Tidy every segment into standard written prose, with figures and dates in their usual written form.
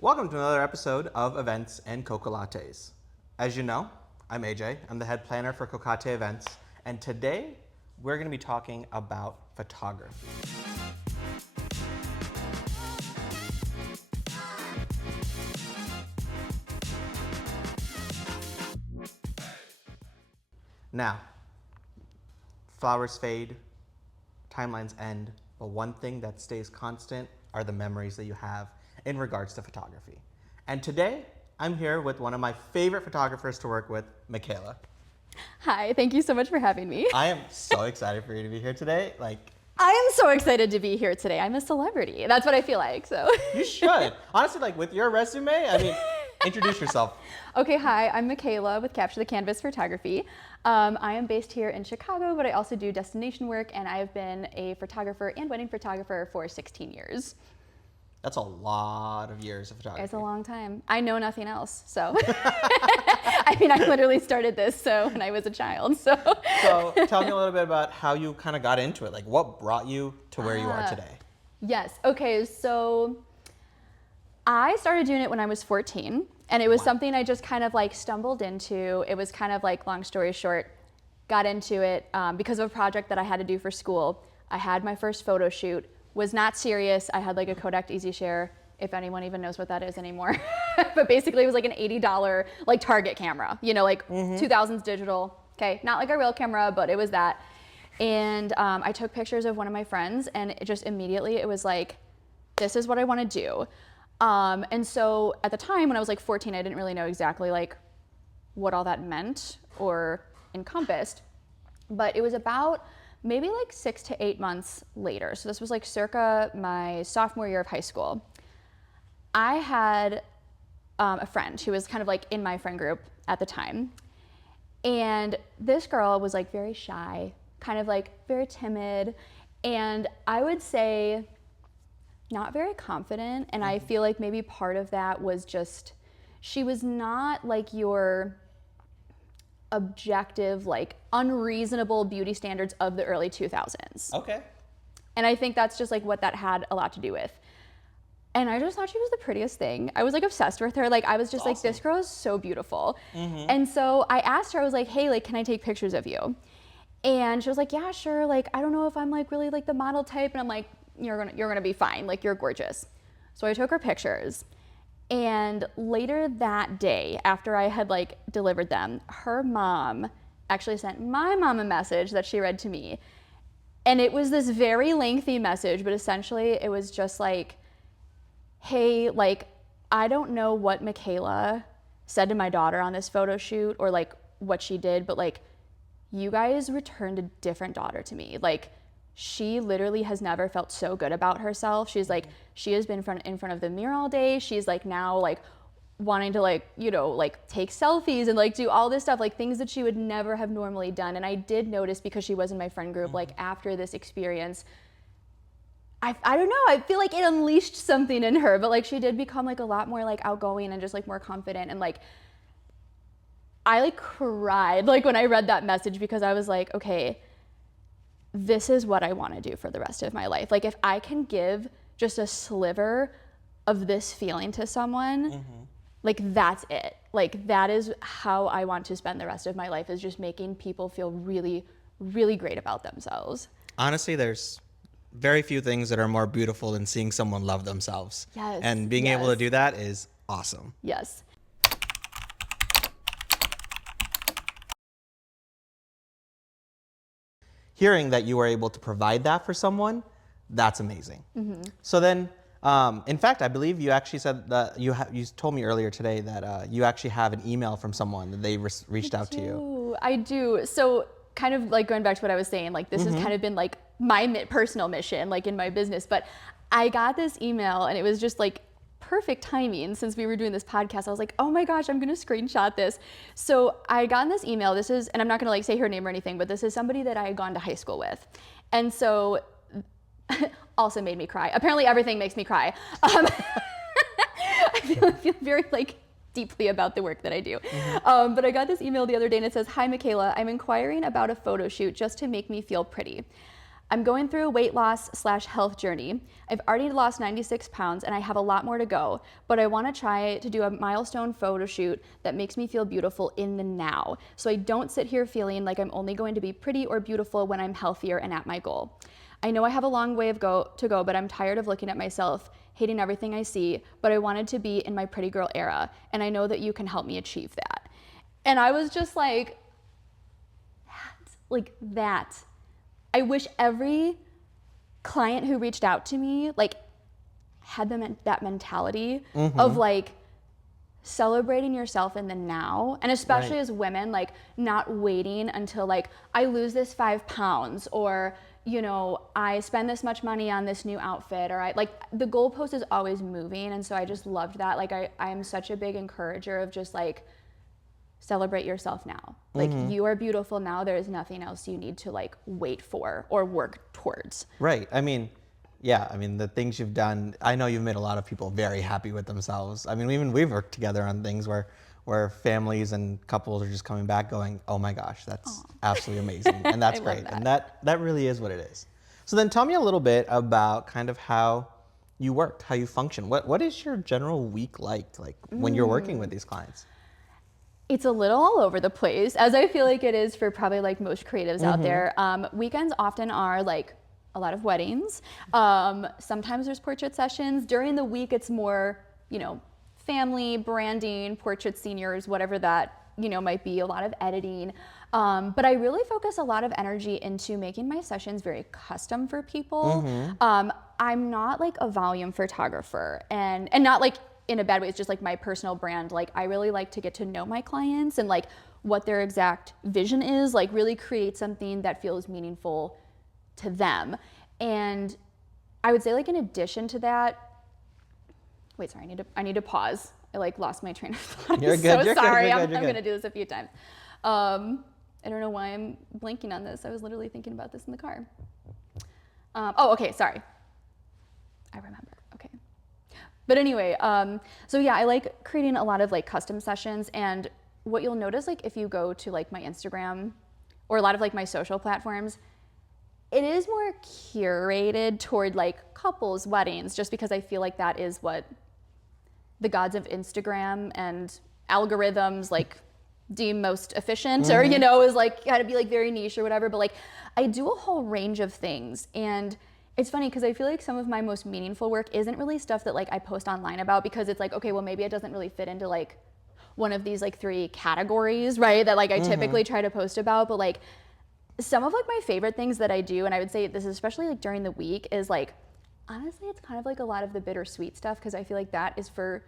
Welcome to another episode of Events Koka-lattes. As you know, I'm AJ. I'm the head planner for Koka-latte Events, and today we're going to be talking about photography. Now, flowers fade, timelines end, but one thing that stays constant are the memories that you have in regards to photography. And today, I'm here with one of my favorite photographers to work with, Mikayla. Hi, thank you so much for having me. I am so excited for you to be here today. I am so excited to be here today. I'm a celebrity. That's what I feel like, so. You should. Honestly, with your resume, introduce yourself. Okay, hi, I'm Mikayla with Capture the Canvas Photography. I am based here in Chicago, but I also do destination work, and I have been a photographer and wedding photographer for 16 years. That's a lot of years of photography. It's a long time. I know nothing else, so. I literally started this when I was a child, so. So tell me a little bit about how you kind of got into it. What brought you to where you are today? Yes, okay, so I started doing it when I was 14, and it was something I just kind of stumbled into. It was kind of long story short, got into it because of a project that I had to do for school. I had my first photo shoot. Was not serious. I had a Kodak EasyShare, if anyone even knows what that is anymore. But basically it was an $80 Target camera, 2000s digital. Okay, not a real camera, but it was that. And I took pictures of one of my friends, and it just immediately it was this is what I want to do. And so at the time when I was 14, I didn't really know exactly what all that meant or encompassed, but it was about maybe 6 to 8 months later. So this was circa my sophomore year of high school. I had a friend who was kind of in my friend group at the time. And this girl was very shy, kind of very timid. And I would say not very confident. And I feel maybe part of that was just, she was not your objective, unreasonable beauty standards of the early 2000s. Okay. And I think that's just what that had a lot to do with. And I just thought she was the prettiest thing. I was obsessed with her. I was just awesome. This girl is so beautiful. And so I asked her, I was hey, can I take pictures of you? And she was yeah, sure. I don't know if I'm really the model type. And I'm you're gonna be fine. You're gorgeous. So I took her pictures. And later that day, after I had delivered them, her mom actually sent my mom a message that she read to me. And it was this very lengthy message, but essentially it was just hey, I don't know what Mikayla said to my daughter on this photo shoot or what she did, but you guys returned a different daughter to me. She literally has never felt so good about herself. She's she has been in front of the mirror all day. She's now wanting to take selfies and do all this stuff, things that she would never have normally done. And I did notice, because she was in my friend group, after this experience, I don't know, I feel it unleashed something in her, but she did become a lot more outgoing and just more confident. And I cried when I read that message, because I was okay, this is what I want to do for the rest of my life. If I can give just a sliver of this feeling to someone, that's it. That is how I want to spend the rest of my life, is just making people feel really, really great about themselves. Honestly, there's very few things that are more beautiful than seeing someone love themselves. Yes. And being able to do that is awesome. Yes. Hearing that you were able to provide that for someone, that's amazing. So then, in fact, I believe you actually said that you told me earlier today that you actually have an email from someone that they reached out to you. I do. So kind of going back to what I was saying, this has kind of been my personal mission, in my business. But I got this email, and it was just perfect timing. Since we were doing this podcast, I was oh my gosh, I'm gonna screenshot this. So I got this email. This is, and I'm not gonna say her name or anything, but this is somebody that I had gone to high school with. And so also made me cry. Apparently everything makes me cry. I feel very deeply about the work that I do. But I got this email the other day, and it says, "Hi Mikayla, I'm inquiring about a photo shoot just to make me feel pretty. I'm going through a weight loss / health journey. I've already lost 96 pounds and I have a lot more to go, but I want to try to do a milestone photo shoot that makes me feel beautiful in the now. So I don't sit here feeling like I'm only going to be pretty or beautiful when I'm healthier and at my goal. I know I have a long way to go, but I'm tired of looking at myself, hating everything I see, but I wanted to be in my pretty girl era, and I know that you can help me achieve that. And I was just like that. I wish every client who reached out to me like had that mentality of like celebrating yourself in the now, and especially as women, like not waiting until like I lose this 5 pounds, or you know, I spend this much money on this new outfit, or I like the goalpost is always moving. And so I just loved that. Like I am such a big encourager of just like celebrate yourself now. Like you are beautiful now. There is nothing else you need to like wait for or work towards. Right. I mean, yeah, I mean, the things you've done, I know you've made a lot of people very happy with themselves. I mean, we've worked together on things where families and couples are just coming back going, oh my gosh, that's absolutely amazing. And that's great. And that really is what it is. So then tell me a little bit about kind of how you worked, how you function. What is your general week like when you're working with these clients? It's a little all over the place, as I feel like it is for probably like most creatives out there. Weekends often are like a lot of weddings. Sometimes there's portrait sessions. During the week, it's more, you know, family, branding, portrait seniors, whatever that, you know, might be, a lot of editing. But I really focus a lot of energy into making my sessions very custom for people. I'm not like a volume photographer, and not like in a bad way. It's just like my personal brand. Like I really like to get to know my clients and like what their exact vision is, like really create something that feels meaningful to them. And I would say like in addition to that, wait, sorry, I need to pause. I like lost my train of thought. You're good. So sorry. You're I'm good. gonna do this a few times. I don't know why I'm blanking on this. I was literally thinking about this in the car. Okay, sorry. I remember. Okay. But anyway, so yeah, I like creating a lot of like custom sessions. And what you'll notice, like if you go to like my Instagram or a lot of like my social platforms, it is more curated toward like couples, weddings, just because I feel like that is what the gods of Instagram and algorithms like deem most efficient, or, you know, is like gotta be like very niche or whatever. But like I do a whole range of things. And it's funny because I feel like some of my most meaningful work isn't really stuff that like I post online about, because it's like, okay, well maybe it doesn't really fit into like one of these like 3 categories, right? That like I typically try to post about. But like some of like my favorite things that I do, and I would say this is especially like during the week, is like, honestly, it's kind of like a lot of the bittersweet stuff, because I feel like that is for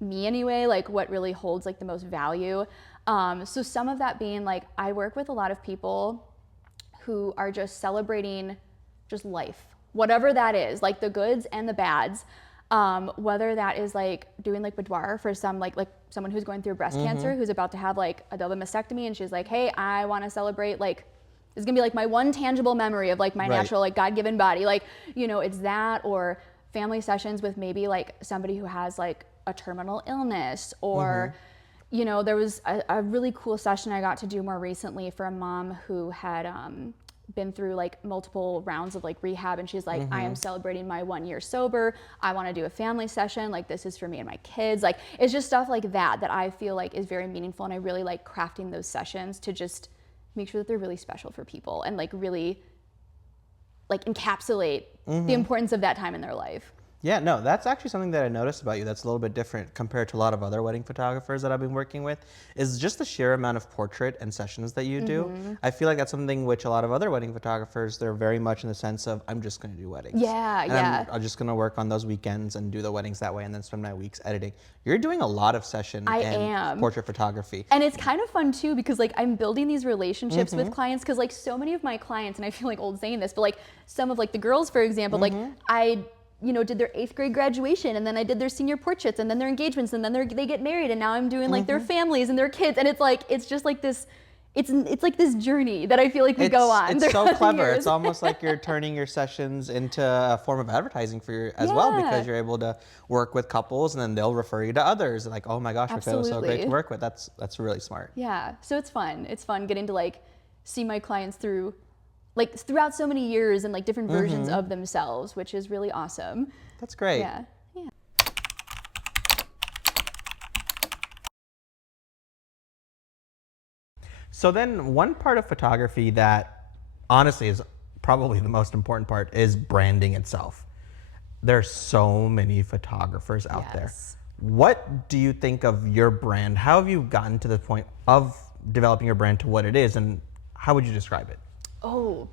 me anyway, like what really holds like the most value. So some of that being like, I work with a lot of people who are just celebrating just life, whatever that is, like the goods and the bads. Whether that is like doing like boudoir for some like someone who's going through breast cancer, who's about to have like a double mastectomy, and she's like, hey, I want to celebrate, like this is gonna be like my one tangible memory of like my natural like God-given body, like, you know, it's that. Or family sessions with maybe like somebody who has like a terminal illness, or you know, there was a really cool session I got to do more recently for a mom who had been through like multiple rounds of like rehab, and she's like, I am celebrating my 1 year sober. I want to do a family session. Like this is for me and my kids. Like it's just stuff like that that I feel like is very meaningful, and I really like crafting those sessions to just make sure that they're really special for people and like really like encapsulate the importance of that time in their life. Yeah, no, that's actually something that I noticed about you that's a little bit different compared to a lot of other wedding photographers that I've been working with, is just the sheer amount of portrait and sessions that you do. I feel like that's something which a lot of other wedding photographers, they're very much in the sense of, I'm just going to do weddings. Yeah. I'm just going to work on those weekends and do the weddings that way, and then spend my weeks editing. You're doing a lot of session and portrait photography. And it's kind of fun too, because like I'm building these relationships with clients, because like so many of my clients, and I feel like old saying this, but like some of like the girls, for example, like I did their 8th grade graduation, and then I did their senior portraits, and then their engagements, and then they get married, and now I'm doing like their families and their kids, and it's like, it's just like this, it's like this journey that I feel like we go on. It's so clever. It's almost like you're turning your sessions into a form of advertising for you as well, because you're able to work with couples, and then they'll refer you to others. Like, oh my gosh, Mikayla was so great to work with. That's really smart. Yeah, so it's fun. It's fun getting to like see my clients through like throughout so many years and like different versions of themselves, which is really awesome. That's great. Yeah. Yeah. So then one part of photography that honestly is probably the most important part is branding itself. There's so many photographers out there. What do you think of your brand? How have you gotten to the point of developing your brand to what it is, and how would you describe it? Oh,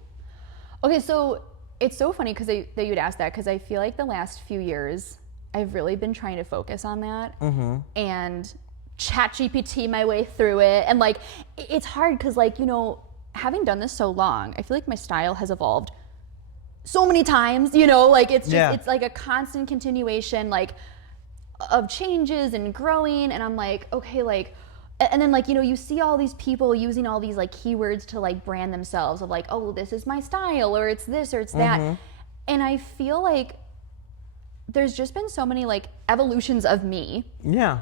okay. So it's so funny that you'd ask that, because I feel like the last few years I've really been trying to focus on that and ChatGPT my way through it. And like, it's hard because, like, you know, having done this so long, I feel like my style has evolved so many times, you know, like it's just, it's like a constant continuation, like, of changes and growing. And I'm like, okay, like, and then like, you know, you see all these people using all these like keywords to like brand themselves of like, oh, this is my style, or it's this, or it's that. And I feel like there's just been so many like evolutions of me. Yeah.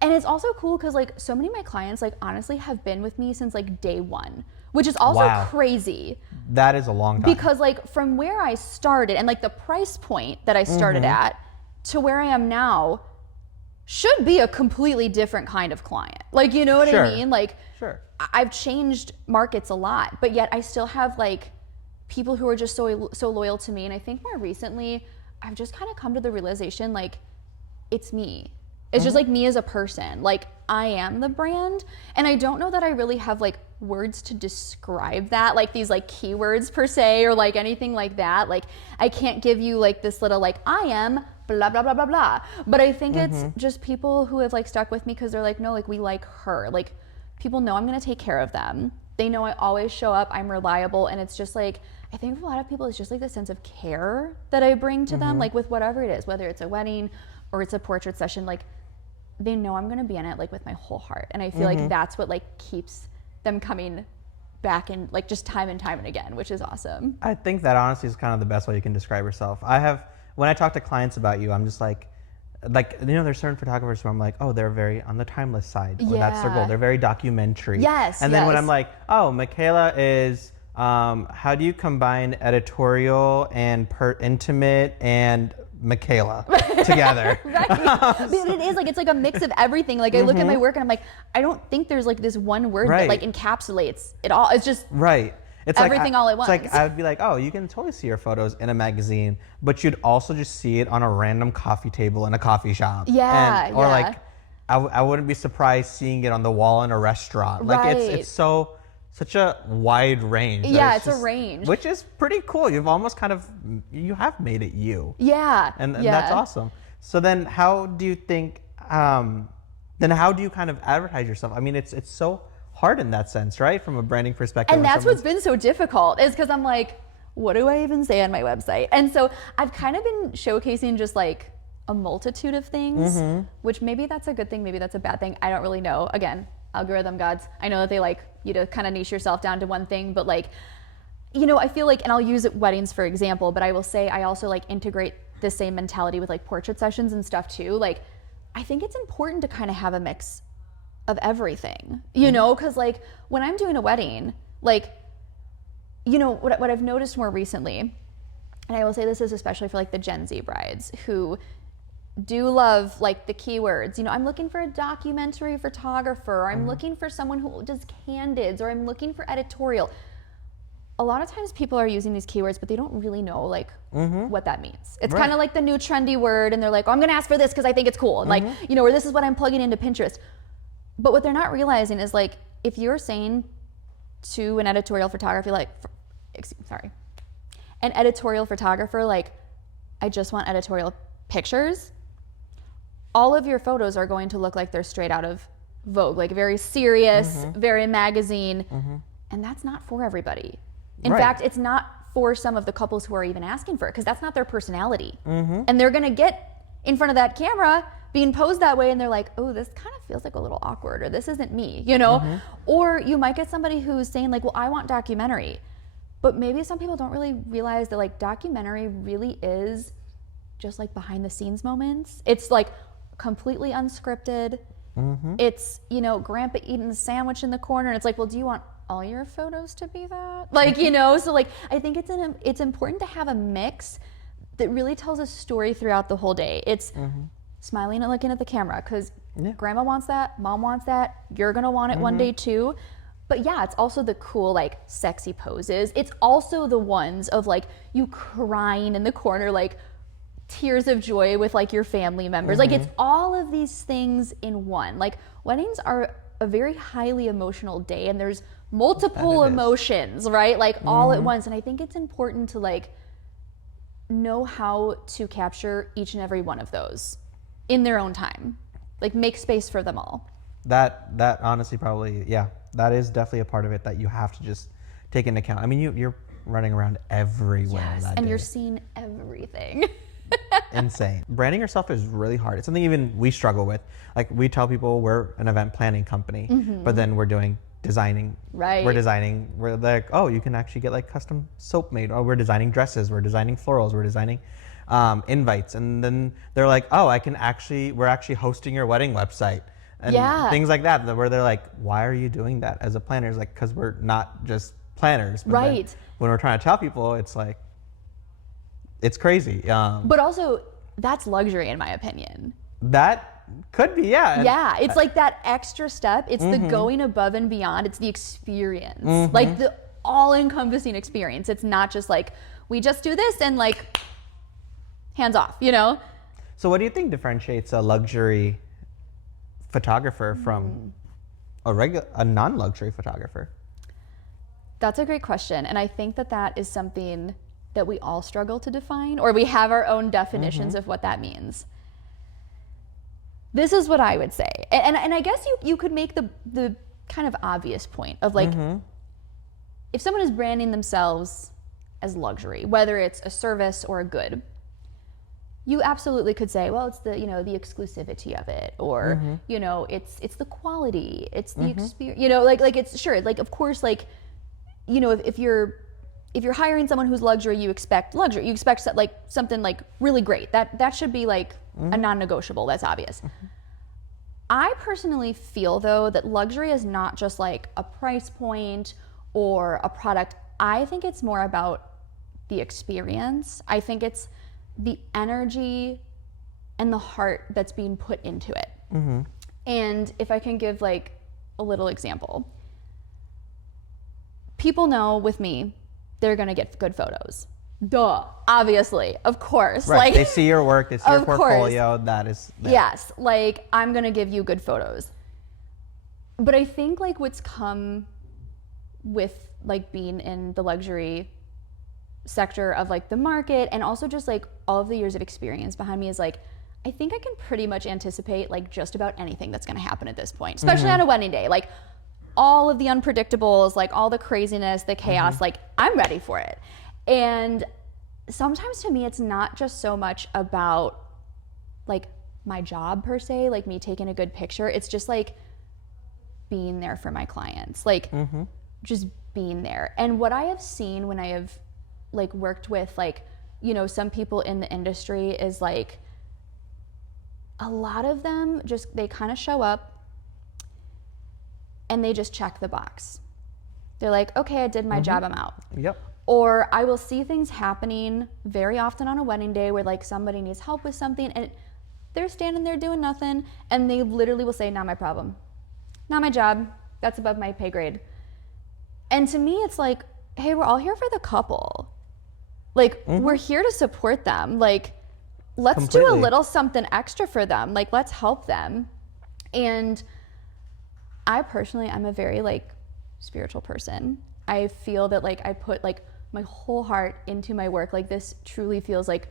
And it's also cool because like so many of my clients like honestly have been with me since like day one, which is also crazy. That is a long time. Because like from where I started and like the price point that I started at to where I am now should be a completely different kind of client. Like, you know what I mean? Like, I've changed markets a lot, but yet I still have like people who are just so loyal to me. And I think more recently, I've just kind of come to the realization, like, it's me. It's just like me as a person. Like, I am the brand. And I don't know that I really have like words to describe that, like these like keywords per se, or like anything like that. Like, I can't give you like this little like, I am blah, blah, blah, blah, blah. But I think it's just people who have like stuck with me because they're like, no, like, we like her. Like, people know I'm going to take care of them. They know I always show up, I'm reliable. And it's just like, I think for a lot of people, it's just like the sense of care that I bring to them, like with whatever it is, whether it's a wedding or it's a portrait session, like they know I'm going to be in it like with my whole heart. And I feel like that's what like keeps them coming back and like just time and again, which is awesome. I think that honestly is kind of the best way you can describe yourself. When I talk to clients about you, I'm just like, you know, there's certain photographers where I'm like, oh, they're very on the timeless side. Or that's their goal. They're very documentary. And then when I'm like, oh, Mikayla is, how do you combine editorial and intimate and Mikayla together? But it is like, it's like a mix of everything. Like I look at my work and I'm like, I don't think there's like this one word that like encapsulates it all. It's just it's everything all at once. It's like, I would be like, oh, you can totally see your photos in a magazine, but you'd also just see it on a random coffee table in a coffee shop. Or like, I wouldn't be surprised seeing it on the wall in a restaurant. Like it's such a wide range. It's a range. Which is pretty cool. You have made it you. And that's awesome. So then how do you think, how do you kind of advertise yourself? I mean, it's so hard in that sense, right? From a branding perspective. And that's what's been so difficult, is because I'm like, what do I even say on my website? And so I've kind of been showcasing just like a multitude of things, which maybe that's a good thing, maybe that's a bad thing. I don't really know. Again, algorithm gods, I know that they like you to kind of niche yourself down to one thing, but like, you know, I feel like, and I'll use weddings for example, but I will say I also like integrate the same mentality with like portrait sessions and stuff too. Like, I think it's important to kind of have a mix of everything, you know, because like when I'm doing a wedding, like, you know, what I've noticed more recently, and I will say this is especially for like the Gen Z brides who do love like the keywords, you know, I'm looking for a documentary photographer, or I'm looking for someone who does candids, or I'm looking for editorial. A lot of times people are using these keywords, but they don't really know like what that means. It's kind of like the new trendy word, and they're like, oh, I'm gonna ask for this because I think it's cool. And like, you know, or this is what I'm plugging into Pinterest. But what they're not realizing is like, if you're saying to an editorial photographer, like, an editorial photographer, like, I just want editorial pictures, all of your photos are going to look like they're straight out of Vogue, like very serious, very magazine. And that's not for everybody. In fact, it's not for some of the couples who are even asking for it, because that's not their personality. And they're gonna get in front of that camera being posed that way, and they're like, oh, this kind of feels like a little awkward, or this isn't me, you know? Or you might get somebody who's saying like, well, I want documentary. But maybe some people don't really realize that like documentary really is just like behind the scenes moments. It's like completely unscripted. It's, you know, grandpa eating the sandwich in the corner, and it's like, well, do you want all your photos to be that? Like, you know, so like, I think it's important to have a mix that really tells a story throughout the whole day. It's smiling and looking at the camera because grandma wants that, mom wants that, you're gonna want it one day too. But yeah, it's also the cool, like, sexy poses. It's also the ones of like you crying in the corner, like tears of joy with like your family members. Like, it's all of these things in one. Like, weddings are a very highly emotional day, and there's multiple emotions, right? Like all at once. And I think it's important to like know how to capture each and every one of those in their own time. Like, make space for them all. That honestly probably, that is definitely a part of it that you have to just take into account. I mean, you're running around everywhere that and day. you're seeing everything. Insane. Branding yourself is really hard. It's something even we struggle with. Like, we tell people we're an event planning company, but then we're doing designing. Right. We're like, oh, you can actually get like custom soap made. Oh, we're designing dresses. We're designing florals. We're designing invites. And then they're like, oh, we're actually hosting your wedding website. And things like that, where they're like, why are you doing that as a planner? It's like, because we're not just planners. But right. then when we're trying to tell people, it's like, it's crazy. But also, that's luxury in my opinion. That could be, yeah. Yeah, it's like that extra step. It's the going above and beyond. It's the experience, like the all-encompassing experience. It's not just like, we just do this and like, hands off, you know? So what do you think differentiates a luxury photographer from a non-luxury photographer? That's a great question. And I think that is something that we all struggle to define, or we have our own definitions of what that means. This is what I would say. And I guess you could make the kind of obvious point of like, if someone is branding themselves as luxury, whether it's a service or a good, you absolutely could say, well, it's the, you know, the exclusivity of it, or, you know, it's the quality, it's the experience, you know, like it's sure, like, of course, like, you know, if you're hiring someone who's luxury, you expect luxury, you expect like something like really great. That should be like a non-negotiable. That's obvious. I personally feel though that luxury is not just like a price point or a product. I think it's more about the experience. I think it's the energy and the heart that's being put into it. And if I can give like a little example, people know with me, they're gonna get good photos. Duh, obviously, of course. Right, like, they see your work, they see your portfolio, that is there. Yes, like I'm gonna give you good photos. But I think like what's come with like being in the luxury sector of like the market, and also just like all of the years of experience behind me, is like, I think I can pretty much anticipate like just about anything that's gonna happen at this point, especially on a wedding day. Like all of the unpredictables, like all the craziness, the chaos, like I'm ready for it. And sometimes to me, it's not just so much about like my job per se, like me taking a good picture. It's just like being there for my clients, like just being there. And what I have seen when I have like worked with like, you know, some people in the industry is like, a lot of them just, they kind of show up and they just check the box. They're like, okay, I did my job, I'm out. Yep. Or I will see things happening very often on a wedding day where like somebody needs help with something and they're standing there doing nothing, and they literally will say, not my problem, not my job, that's above my pay grade. And to me, it's like, hey, we're all here for the couple. Like, we're here to support them. Like, let's do a little something extra for them. Like, let's help them. And I personally, I'm a very like spiritual person. I feel that like I put like my whole heart into my work. Like, this truly feels like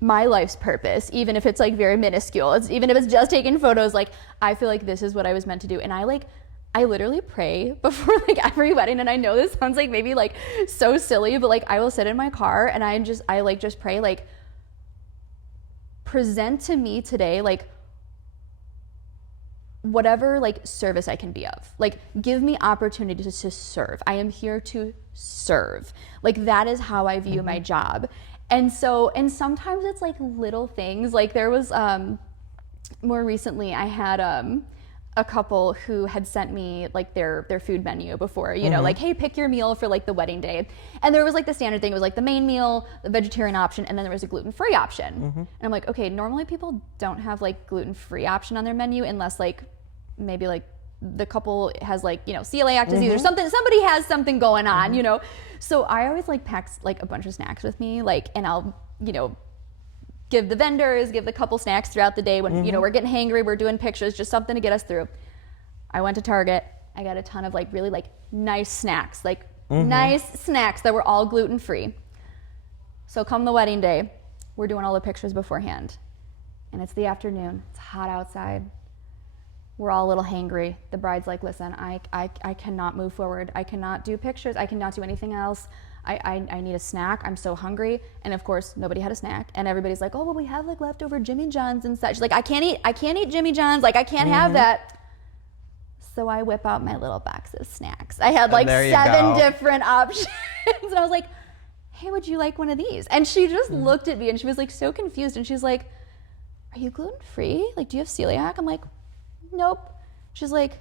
my life's purpose, even if it's like very minuscule. Even if it's just taking photos, like I feel like this is what I was meant to do. And I literally pray before like every wedding. And I know this sounds like maybe like so silly, but like I will sit in my car and I just pray, like, present to me today, like whatever like service I can be of. Like, give me opportunities to serve. I am here to serve. Like, that is how I view my job. And sometimes it's like little things. Like there was more recently I had a couple who had sent me like their food menu before, you know, like, hey, pick your meal for like the wedding day. And there was like the standard thing. It was like the main meal, the vegetarian option, and then there was a gluten-free option. And I'm like, okay, normally people don't have like gluten-free option on their menu unless like maybe like the couple has like, you know, celiac disease or something. Somebody has something going on, you know? So I always like pack like a bunch of snacks with me, like, and I'll, you know, give the vendors, give the couple snacks throughout the day when, you know, we're getting hangry, we're doing pictures, just something to get us through. I went to Target. I got a ton of like really like nice snacks, like nice snacks that were all gluten-free. So come the wedding day, we're doing all the pictures beforehand. And it's the afternoon, it's hot outside. We're all a little hangry. The bride's like, listen, I cannot move forward. I cannot do pictures. I cannot do anything else. I need a snack. I'm so hungry. And of course, nobody had a snack. And everybody's like, oh, well, we have like leftover Jimmy John's and such. Like, I can't eat Jimmy John's. Like, I can't have that. So I whip out my little box of snacks. I had like 7 different options. And I was like, hey, would you like one of these? And she just looked at me and she was like so confused. And she's like, are you gluten-free? Like, do you have celiac? I'm like, nope. She's like,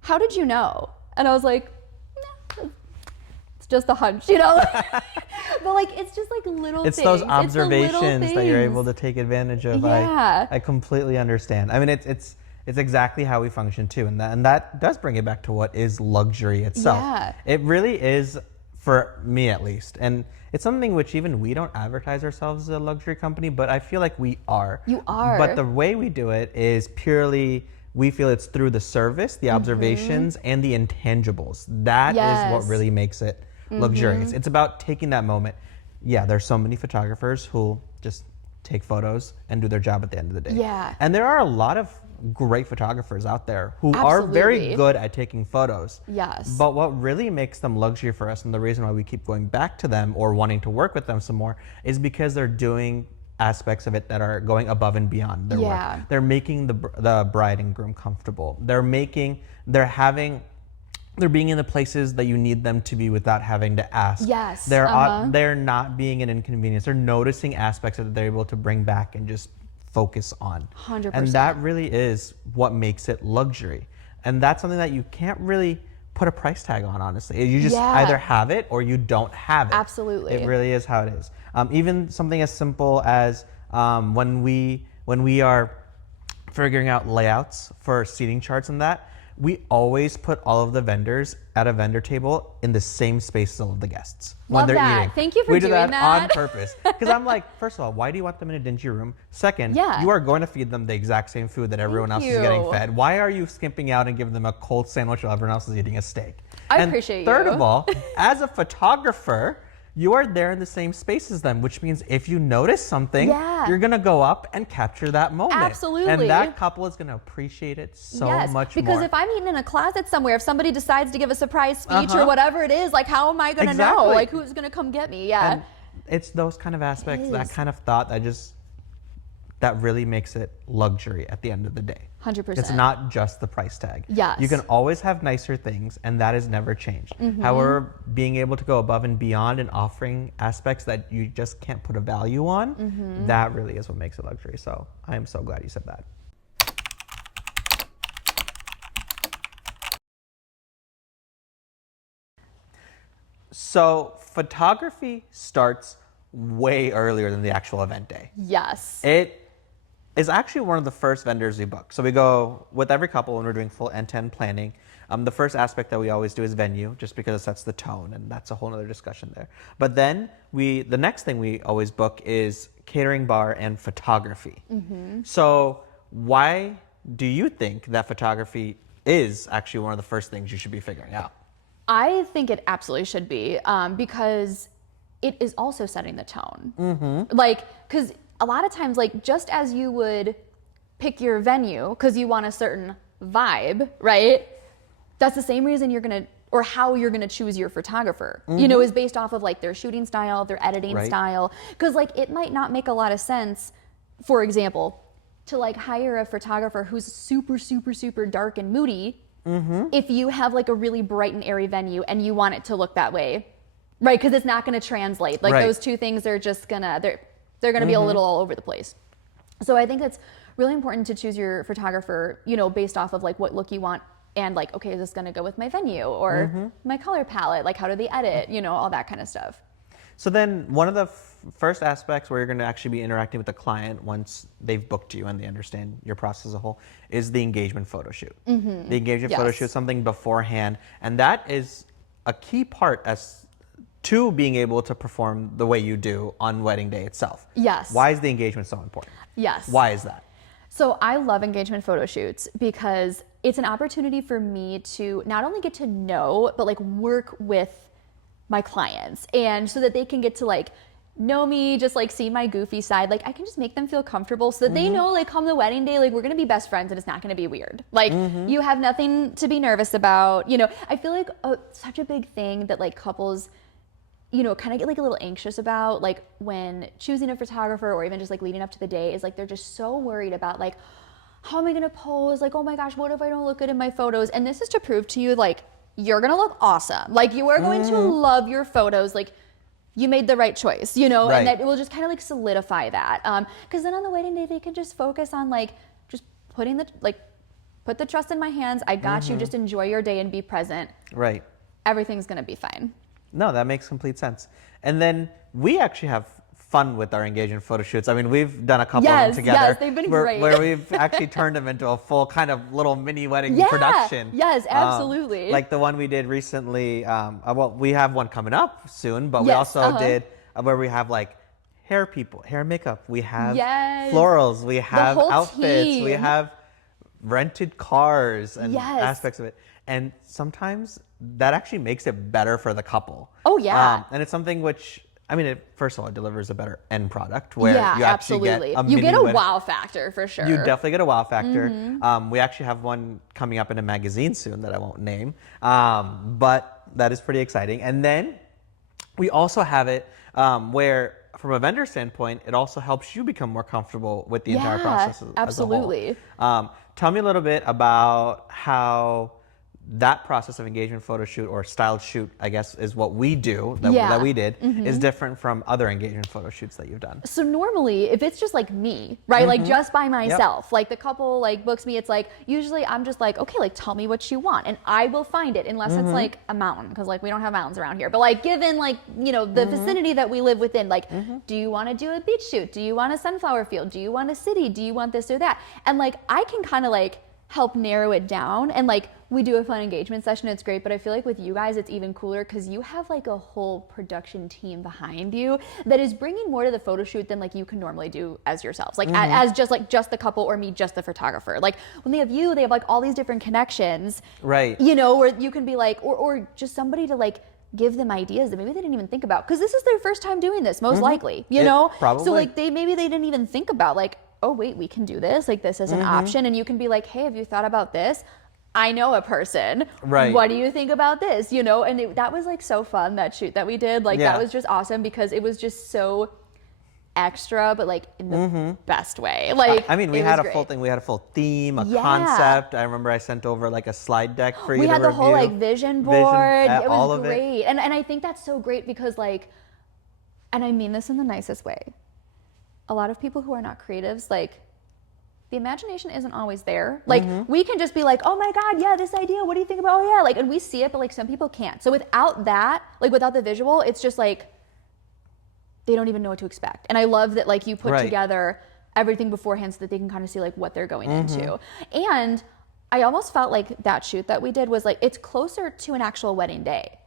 how did you know? And I was like, nah, it's just a hunch, you know? But like, it's just like little things. It's those observations that you're able to take advantage of. Yeah. I completely understand. I mean, it's exactly how we function too. And that does bring it back to what is luxury itself. Yeah. It really is, for me at least. And it's something which even we don't advertise ourselves as a luxury company, but I feel like we are. You are. But the way we do it is purely, we feel it's through the service, the observations, and the intangibles. That is what really makes it luxurious. It's about taking that moment. Yeah, there's so many photographers who just take photos and do their job at the end of the day. Yeah. And there are a lot of great photographers out there who are very good at taking photos. Yes. But what really makes them luxury for us, and the reason why we keep going back to them or wanting to work with them some more, is because they're doing aspects of it that are going above and beyond their work. They're making the bride and groom comfortable. They're being in the places that you need them to be without having to ask. Yes. They're not being an inconvenience. They're noticing aspects that they're able to bring back and just focus on. 100%. And that really is what makes it luxury. And that's something that you can't really put a price tag on, honestly. You just either have it or you don't have it. Absolutely. It really is how it is. Even something as simple as when we are figuring out layouts for seating charts and that, we always put all of the vendors at a vendor table in the same space as all of the guests when they're eating. Thank you for doing that. We do that on purpose. Because I'm like, first of all, why do you want them in a dingy room? Second, you are going to feed them the exact same food that everyone else is getting fed. Why are you skimping out and giving them a cold sandwich while everyone else is eating a steak? I appreciate you. Third of all, as a photographer, you are there in the same space as them, which means if you notice something, you're going to go up and capture that moment. Absolutely. And that couple is going to appreciate it so much more. Because if I'm eating in a closet somewhere, if somebody decides to give a surprise speech or whatever it is, like, how am I going to know? Like, who's going to come get me? Yeah. And it's those kind of aspects, that kind of thought that really makes it luxury at the end of the day. 100%. It's not just the price tag. Yes. You can always have nicer things, and that has never changed. However, being able to go above and beyond and offering aspects that you just can't put a value on, that really is what makes it luxury. So I am so glad you said that. So photography starts way earlier than the actual event day. Yes. It is actually one of the first vendors we book. So we go with every couple when we're doing full end-to-end planning. The first aspect that we always do is venue, just because it sets the tone, and that's a whole other discussion there. But then the next thing we always book is catering bar and photography. So why do you think that photography is actually one of the first things you should be figuring out? I think it absolutely should be, because it is also setting the tone. Like, because a lot of times, like, just as you would pick your venue because you want a certain vibe, right? That's the same reason or how you're gonna choose your photographer, you know, is based off of like their shooting style, their editing style. Because like, it might not make a lot of sense, for example, to like hire a photographer who's super, super, super dark and moody if you have like a really bright and airy venue and you want it to look that way, right? Because it's not gonna translate. Like those two things are just gonna, they're gonna be a little all over the place. So I think it's really important to choose your photographer, you know, based off of like what look you want and like, okay, is this going to go with my venue or my color palette? Like, how do they edit? You know, all that kind of stuff. So then one of the first aspects where you're going to actually be interacting with the client once they've booked you and they understand your process as a whole is the engagement photo shoot. The engagement photo shoot is something beforehand, and that is a key part as to being able to perform the way you do on wedding day itself. Yes. Why is the engagement so important? Yes. Why is that? So I love engagement photo shoots because it's an opportunity for me to not only get to know, but like work with my clients, and so that they can get to like know me, just like see my goofy side. Like I can just make them feel comfortable so that they know like come the wedding day, like we're gonna be best friends and it's not gonna be weird. Like you have nothing to be nervous about. You know, I feel like such a big thing that like couples, you know, kind of get like a little anxious about like when choosing a photographer or even just like leading up to the day is like they're just so worried about like, how am I gonna pose? Like, oh my gosh, what if I don't look good in my photos? And this is to prove to you like you're gonna look awesome. Like you are going to love your photos. Like you made the right choice, you know, and that it will just kind of like solidify that. Because then on the wedding day, they can just focus on like just putting the put the trust in my hands. I got you. Just enjoy your day and be present. Right. Everything's gonna be fine. No, that makes complete sense. And then we actually have fun with our engagement photo shoots. I mean, we've done a couple of them together. Yes, they've been great. Where we've actually turned them into a full kind of little mini wedding production. Yes, absolutely. Like the one we did recently. Well, we have one coming up soon, but we also did where we have like hair people, hair and makeup. We have florals. We have outfits. Team. We have rented cars and aspects of it. And sometimes that actually makes it better for the couple. Oh, yeah. And it's something which, I mean, first of all, it delivers a better end product where you actually get a you get a wedding. wow factor for sure. You definitely get a wow factor. We actually have one coming up in a magazine soon that I won't name, but that is pretty exciting. And then we also have it where, from a vendor standpoint, it also helps you become more comfortable with the entire process as a whole. Tell me a little bit about how that process of engagement photo shoot or styled shoot, I guess, is what we do, that we did, is different from other engagement photo shoots that you've done. So normally, if it's just like me, right, like just by myself, like the couple like books me, it's like, usually I'm just like, okay, like tell me what you want and I will find it, unless it's like a mountain, because like we don't have mountains around here. But like given like, you know, the vicinity that we live within, like, do you want to do a beach shoot? Do you want a sunflower field? Do you want a city? Do you want this or that? And like, I can kind of like help narrow it down, and like we do a fun engagement session. It's great, but I feel like with you guys it's even cooler because you have like a whole production team behind you that is bringing more to the photo shoot than like you can normally do as yourselves, like as just the couple or me, just the photographer. Like when they have you, they have like all these different connections, right, you know, where you can be like, or just somebody to like give them ideas that maybe they didn't even think about, because this is their first time doing this, most likely, you know, probably. So like they didn't even think about like, oh wait, we can do this, like this is an option. And you can be like, hey, have you thought about this? I know a person. Right. What do you think about this? You know, and that was like so fun, that shoot that we did. Like that was just awesome because it was just so extra, but like in the best way. Like I mean, we had a full thing. We had a full theme, a concept. I remember I sent over like a slide deck for you to review. We had the whole like vision board. It all was of great. it. And I think that's so great because like, and I mean this in the nicest way, a lot of people who are not creatives, like the imagination isn't always there. Like we can just be like, oh my God, yeah, this idea, what do you think about, oh yeah, like, and we see it, but like some people can't. So without that, like without the visual, it's just like, they don't even know what to expect. And I love that like you put together everything beforehand so that they can kind of see like what they're going into. And I almost felt like that shoot that we did was like, it's closer to an actual wedding day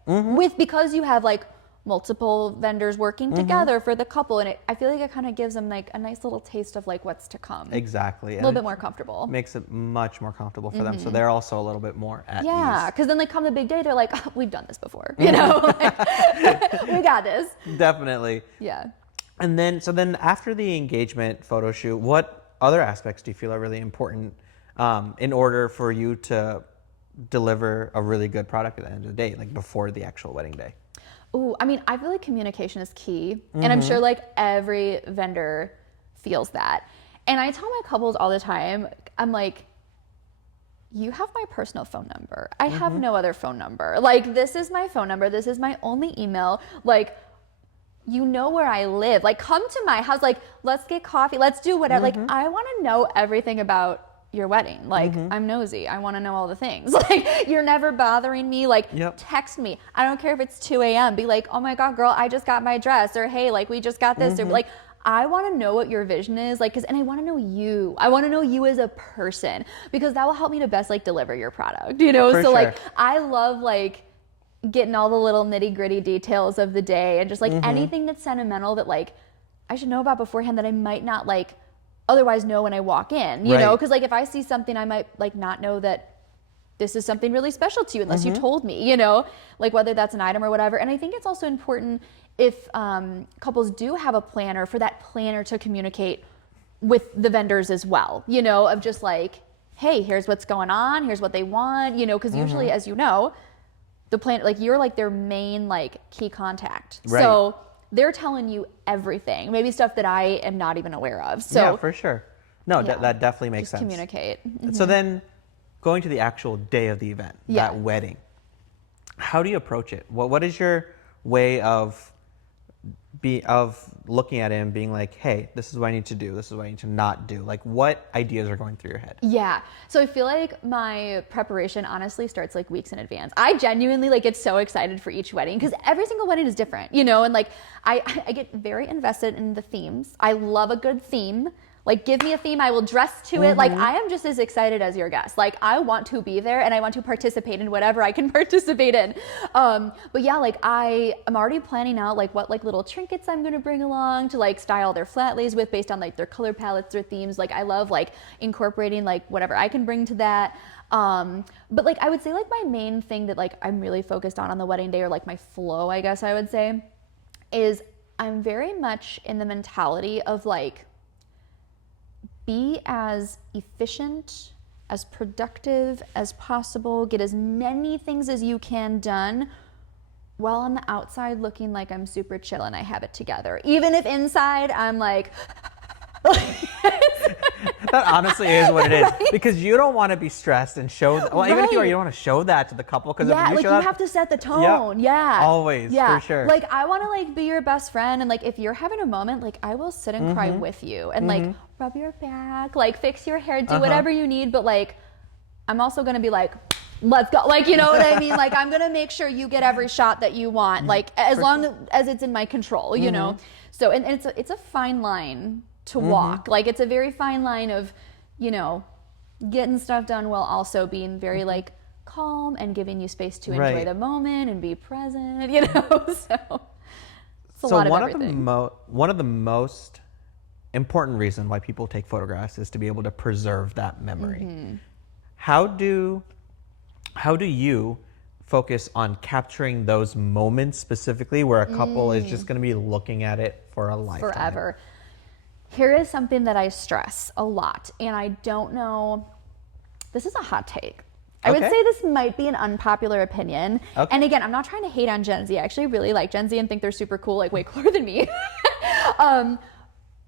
because you have like multiple vendors working together for the couple, and I feel like it kind of gives them like a nice little taste of like what's to come. Exactly. A little bit more comfortable. Makes it much more comfortable for them, so they're also a little bit more at ease. Yeah, because then like come the big day, they're like, oh, we've done this before, you know, like, we got this. Definitely. Yeah. And then, so then after the engagement photo shoot, what other aspects do you feel are really important in order for you to deliver a really good product at the end of the day, like before the actual wedding day? Ooh, I mean, I feel like communication is key. And I'm sure like every vendor feels that. And I tell my couples all the time, I'm like, you have my personal phone number. I have no other phone number. Like, this is my phone number. This is my only email. Like, you know where I live. Like, come to my house. Like, let's get coffee. Let's do whatever. Like, I want to know everything about your wedding. Like, I'm nosy. I want to know all the things. Like, you're never bothering me. Like, text me. I don't care if it's 2 a.m. Be like, oh my God, girl, I just got my dress. Or, hey, like, we just got this. Or, like, I want to know what your vision is. Like, and I want to know you. I want to know you as a person, because that will help me to best, like, deliver your product, you know? So, like, I love, like, getting all the little nitty gritty details of the day, and just, like, anything that's sentimental that, like, I should know about beforehand that I might not, like, otherwise know when I walk in, you know? Because, like, if I see something, I might, like, not know that this is something really special to you unless you told me, you know? Like, whether that's an item or whatever. And I think it's also important if couples do have a planner, for that planner to communicate with the vendors as well, you know, of just like, hey, here's what's going on, here's what they want, you know? Because usually, as you know, the plan, like, you're like their main, like, key contact. So they're telling you everything, maybe stuff that I am not even aware of. So yeah, for sure. No, that definitely makes sense. Communicate. So then, going to the actual day of the event, that wedding, how do you approach it? What is your way of looking at it and being like, hey, this is what I need to do, this is what I need to not do? Like, what ideas are going through your head? Yeah. So I feel like my preparation honestly starts, like, weeks in advance. I genuinely, like, get so excited for each wedding, because every single wedding is different, you know? And, like, I get very invested in the themes. I love a good theme. Like, give me a theme, I will dress to it. Like, I am just as excited as your guest. Like, I want to be there, and I want to participate in whatever I can participate in. But yeah, like, I'm already planning out, like, what, like, little trinkets I'm gonna bring along to, like, style their flat lays with based on, like, their color palettes, their themes. Like, I love, like, incorporating, like, whatever I can bring to that. But, like, I would say, like, my main thing that, like, I'm really focused on the wedding day, or, like, my flow, I guess I would say, is I'm very much in the mentality of, like, be as efficient, as productive as possible, get as many things as you can done, while on the outside looking like I'm super chill and I have it together. Even if inside I'm like, that honestly is what it is. Right? Because you don't want to be stressed and show, even if you are, you don't want to show that to the couple. Because if you like, you have to set the tone. Always, for sure. Like, I want to, like, be your best friend, and, like, if you're having a moment, like, I will sit and cry with you, and like, rub your back, like, fix your hair, do whatever you need. But, like, I'm also gonna be like, let's go, like, you know what I mean? Like, I'm gonna make sure you get every shot that you want, like, as long as it's in my control, you know? So, and it's a fine line to walk. Like, it's a very fine line of, you know, getting stuff done while also being very, like, calm and giving you space to enjoy the moment and be present, you know? So it's a lot of everything. One of the most important reasons why people take photographs is to be able to preserve that memory. How do you focus on capturing those moments specifically, where a couple is just going to be looking at it for a lifetime? Forever. Here is something that I stress a lot, and I don't know, this is a hot take. I would say this might be an unpopular opinion. And again, I'm not trying to hate on Gen Z. I actually really like Gen Z and think they're super cool, like way cooler than me.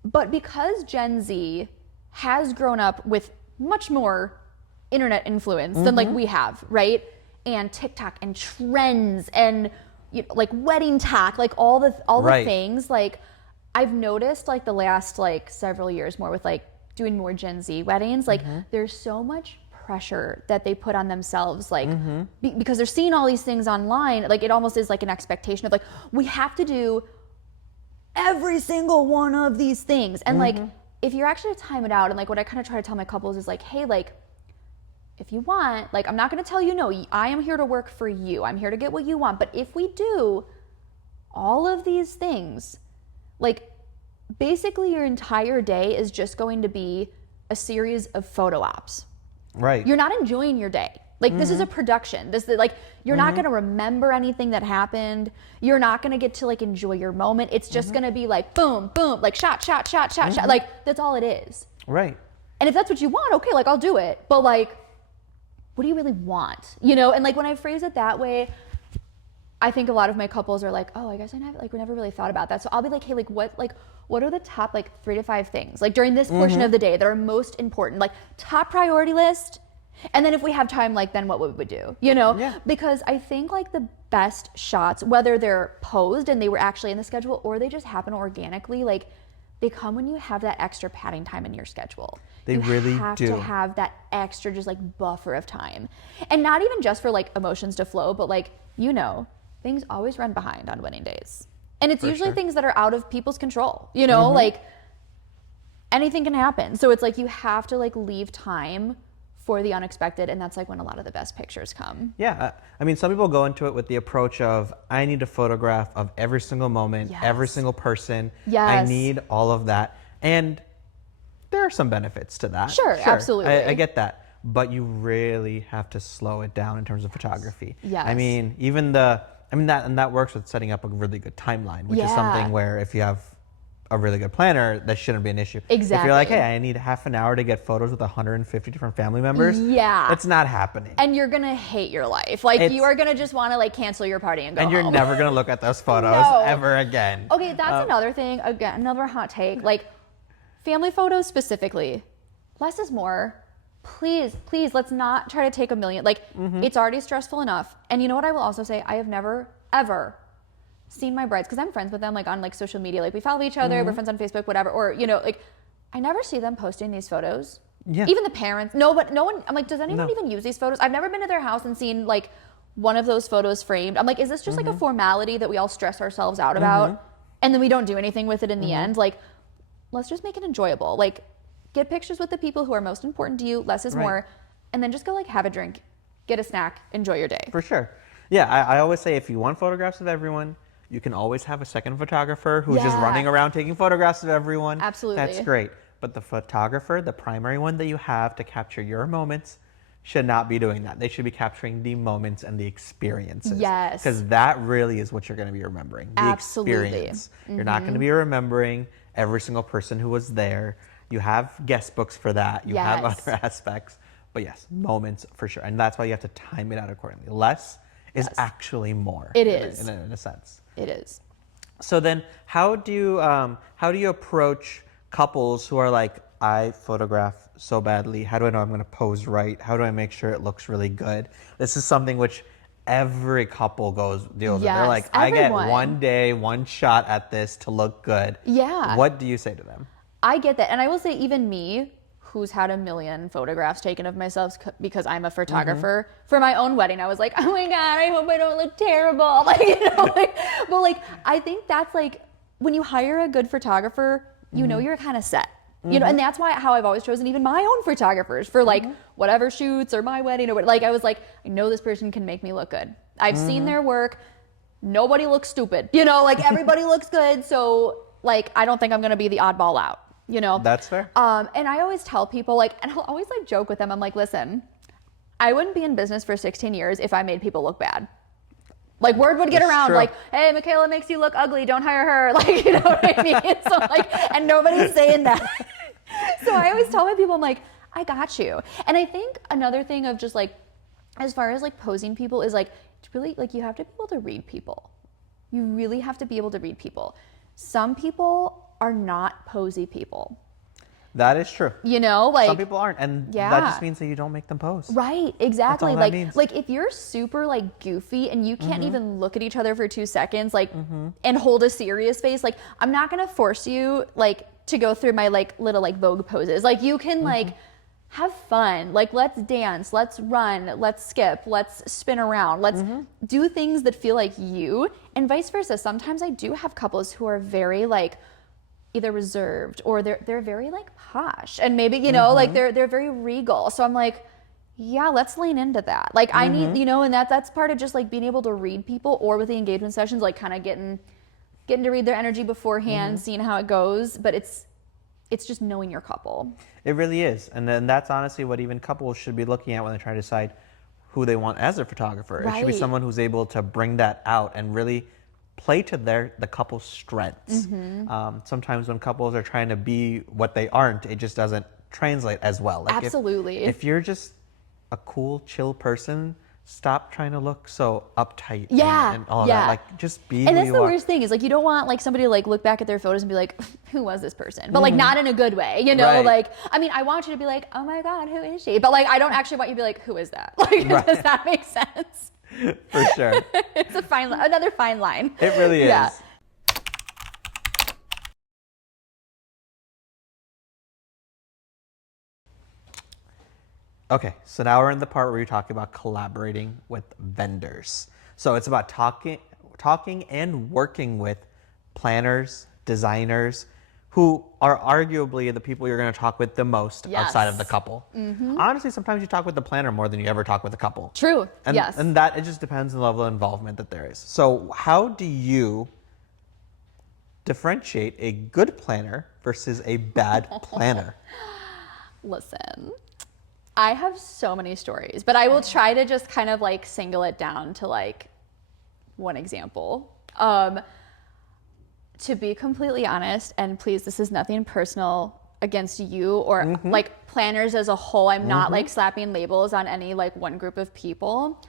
But because Gen Z has grown up with much more internet influence than, like, we have, right? And TikTok and trends and, you know, like, wedding talk, like, all the things, like, I've noticed, like, the last, like, several years more with, like, doing more Gen Z weddings, like, there's so much pressure that they put on themselves, like, because they're seeing all these things online. Like, it almost is like an expectation of, like, we have to do every single one of these things. And like, if you're actually to time it out, and, like, what I kind of try to tell my couples is, like, hey, like, if you want, like, I'm not going to tell you no, I am here to work for you, I'm here to get what you want. But if we do all of these things, like, basically your entire day is just going to be a series of photo ops. Right. You're not enjoying your day. Like, this is a production. This is, like, you're not going to remember anything that happened. You're not going to get to, like, enjoy your moment. It's just going to be like, boom, boom, like, shot. Like, that's all it is. Right. And if that's what you want, okay, like, I'll do it. But, like, what do you really want? You know? And, like, when I phrase it that way, I think a lot of my couples are like, oh, I guess we never really thought about that. So I'll be like, hey, what are the top, like, 3 to 5 things, like, during this portion of the day that are most important? Like, top priority list. And then if we have time, like, then what would we do? You know? Yeah. Because I think like the best shots, whether they're posed and they were actually in the schedule or they just happen organically, like they come when you have that extra padding time in your schedule. They you really have do. to have that extra just like buffer of time. And not even just for like emotions to flow, but like, you know, things always run behind on wedding days. And it's usually things that are out of people's control, you know, like anything can happen. So it's like you have to like leave time for the unexpected, and that's like when a lot of the best pictures come. Yeah, I mean, some people go into it with the approach of, I need a photograph of every single moment, every single person. I need all of that. And there are some benefits to that. Sure. Absolutely. I get that. But you really have to slow it down in terms of photography. Yes. I mean, that works with setting up a really good timeline, which is something where if you have a really good planner, that shouldn't be an issue. Exactly. If you're like, hey, I need half an hour to get photos with 150 different family members, it's not happening. And you're gonna hate your life. Like you are gonna just want to like cancel your party and go and you're home. never gonna look at those photos ever again. Okay, that's another thing. Again, another hot take. Like family photos specifically, less is more. Please, let's not try to take a million. Like it's already stressful enough. And you know what I will also say? I have never, ever seen my brides, because I'm friends with them like on like social media. Like we follow each other, we're friends on Facebook, whatever. Or, you know, like I never see them posting these photos. Yeah. Even the parents. No one, I'm like, does anyone even use these photos? I've never been to their house and seen like one of those photos framed. I'm like, is this just like a formality that we all stress ourselves out about? And then we don't do anything with it in the end? Like, let's just make it enjoyable. Like, get pictures with the people who are most important to you. Less is more. And then just go like have a drink, get a snack, enjoy your day. For sure. Yeah, I always say if you want photographs of everyone, you can always have a second photographer who's just running around taking photographs of everyone. Absolutely. That's great. But the photographer, the primary one that you have to capture your moments, should not be doing that. They should be capturing the moments and the experiences. Yes. Because that really is what you're going to be remembering. The experience. You're not going to be remembering every single person who was there. You have guest books for that. You have other aspects. But yes, moments for sure. And that's why you have to time it out accordingly. Less is actually more. It is. In a sense. It is. So then how do you approach couples who are like, I photograph so badly. How do I know I'm going to pose right? How do I make sure it looks really good? This is something which every couple deals with. They're like, I get one day, one shot at this to look good. Yeah. What do you say to them? I get that. And I will say even me, who's had a million photographs taken of myself because I'm a photographer, for my own wedding, I was like, oh my God, I hope I don't look terrible. Like, you know, like, but like, I think that's like, when you hire a good photographer, you know, you're kind of set. You know, and that's how I've always chosen even my own photographers for like whatever shoots or my wedding or what. Like I was like, I know this person can make me look good. I've seen their work. Nobody looks stupid. You know, like everybody looks good. So like, I don't think I'm going to be the oddball out, you know? That's fair. And I always tell people like, and I'll always like joke with them. I'm like, listen, I wouldn't be in business for 16 years if I made people look bad. Like word would get around, like, hey, Mikayla makes you look ugly, don't hire her. Like, you know what I mean? So like, and nobody's saying that. So I always tell my people, I'm like, I got you. And I think another thing of just like, as far as like posing people is like, it's really like you have to be able to read people. You really have to be able to read people. Some people are not posy people. That is true. You know, like some people aren't, and that just means that you don't make them pose. Right, exactly. That's all that means. Like if you're super like goofy and you can't even look at each other for 2 seconds, like and hold a serious face, like I'm not gonna force you like to go through my like little like Vogue poses. Like you can like have fun. Like let's dance, let's run, let's skip, let's spin around, let's do things that feel like you, and vice versa. Sometimes I do have couples who are very like either reserved or they're very like posh, and maybe you know like they're very regal. So I'm like, yeah, let's lean into that. Like I need, you know, and that's part of just like being able to read people, or with the engagement sessions, like kind of getting to read their energy beforehand, seeing how it goes. But it's just knowing your couple. It really is, and then that's honestly what even couples should be looking at when they try to decide who they want as their photographer. It should be someone who's able to bring that out and really play to the couple's strengths. Sometimes when couples are trying to be what they aren't, it just doesn't translate as well. Like absolutely. If you're just a cool, chill person, stop trying to look so uptight Yeah, and all yeah. that. Like, just be And who that's you the are. worst thing is like you don't want like somebody to like look back at their photos and be like, who was this person? But like not in a good way, you know? Right. Like, I mean, I want you to be like, oh my God, who is she? But like, I don't actually want you to be like, who is that? Like, Right. does that make sense? For sure. It's a another fine line. It really is. Yeah. Okay, so now we're in the part where we talk about collaborating with vendors. So it's about talking and working with planners, designers, who are arguably the people you're going to talk with the most outside of the Yes. couple. Honestly, sometimes you talk with the planner more than you ever talk with the couple. True. And, Yes. and that it just depends on the level of involvement that there is. So how do you differentiate a good planner versus a bad planner? Listen, I have so many stories, but I will try to just kind of like single it down to like one example. To be completely honest, and please, this is nothing personal against you or like planners as a whole. I'm not like slapping labels on any like one group of people.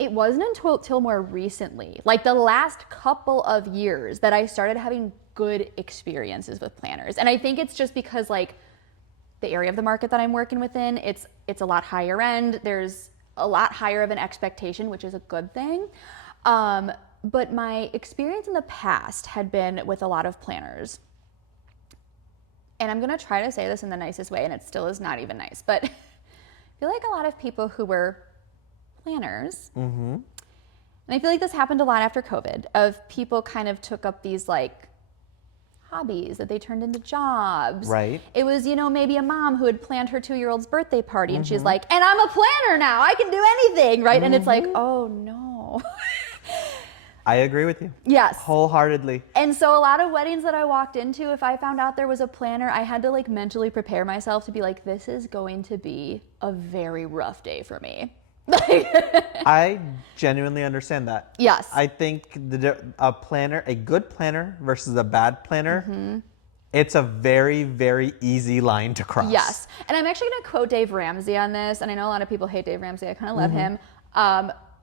It wasn't until more recently, like the last couple of years, that I started having good experiences with planners. And I think it's just because like the area of the market that I'm working within, it's a lot higher end. There's a lot higher of an expectation, which is a good thing. But my experience in the past had been with a lot of planners. And I'm gonna try to say this in the nicest way, and it still is not even nice, but I feel like a lot of people who were planners, and I feel like this happened a lot after COVID, of people kind of took up these like hobbies that they turned into jobs. Right. It was, you know, maybe a mom who had planned her 2-year-old's birthday party and she's like, and I'm a planner now, I can do anything, right? And it's like, oh no. I agree with you. Yes. Wholeheartedly. And so a lot of weddings that I walked into, if I found out there was a planner, I had to like mentally prepare myself to be like, this is going to be a very rough day for me. I genuinely understand that. Yes. I think a good planner versus a bad planner, it's a very, very easy line to cross. Yes. And I'm actually going to quote Dave Ramsey on this. And I know a lot of people hate Dave Ramsey. I kind of love him.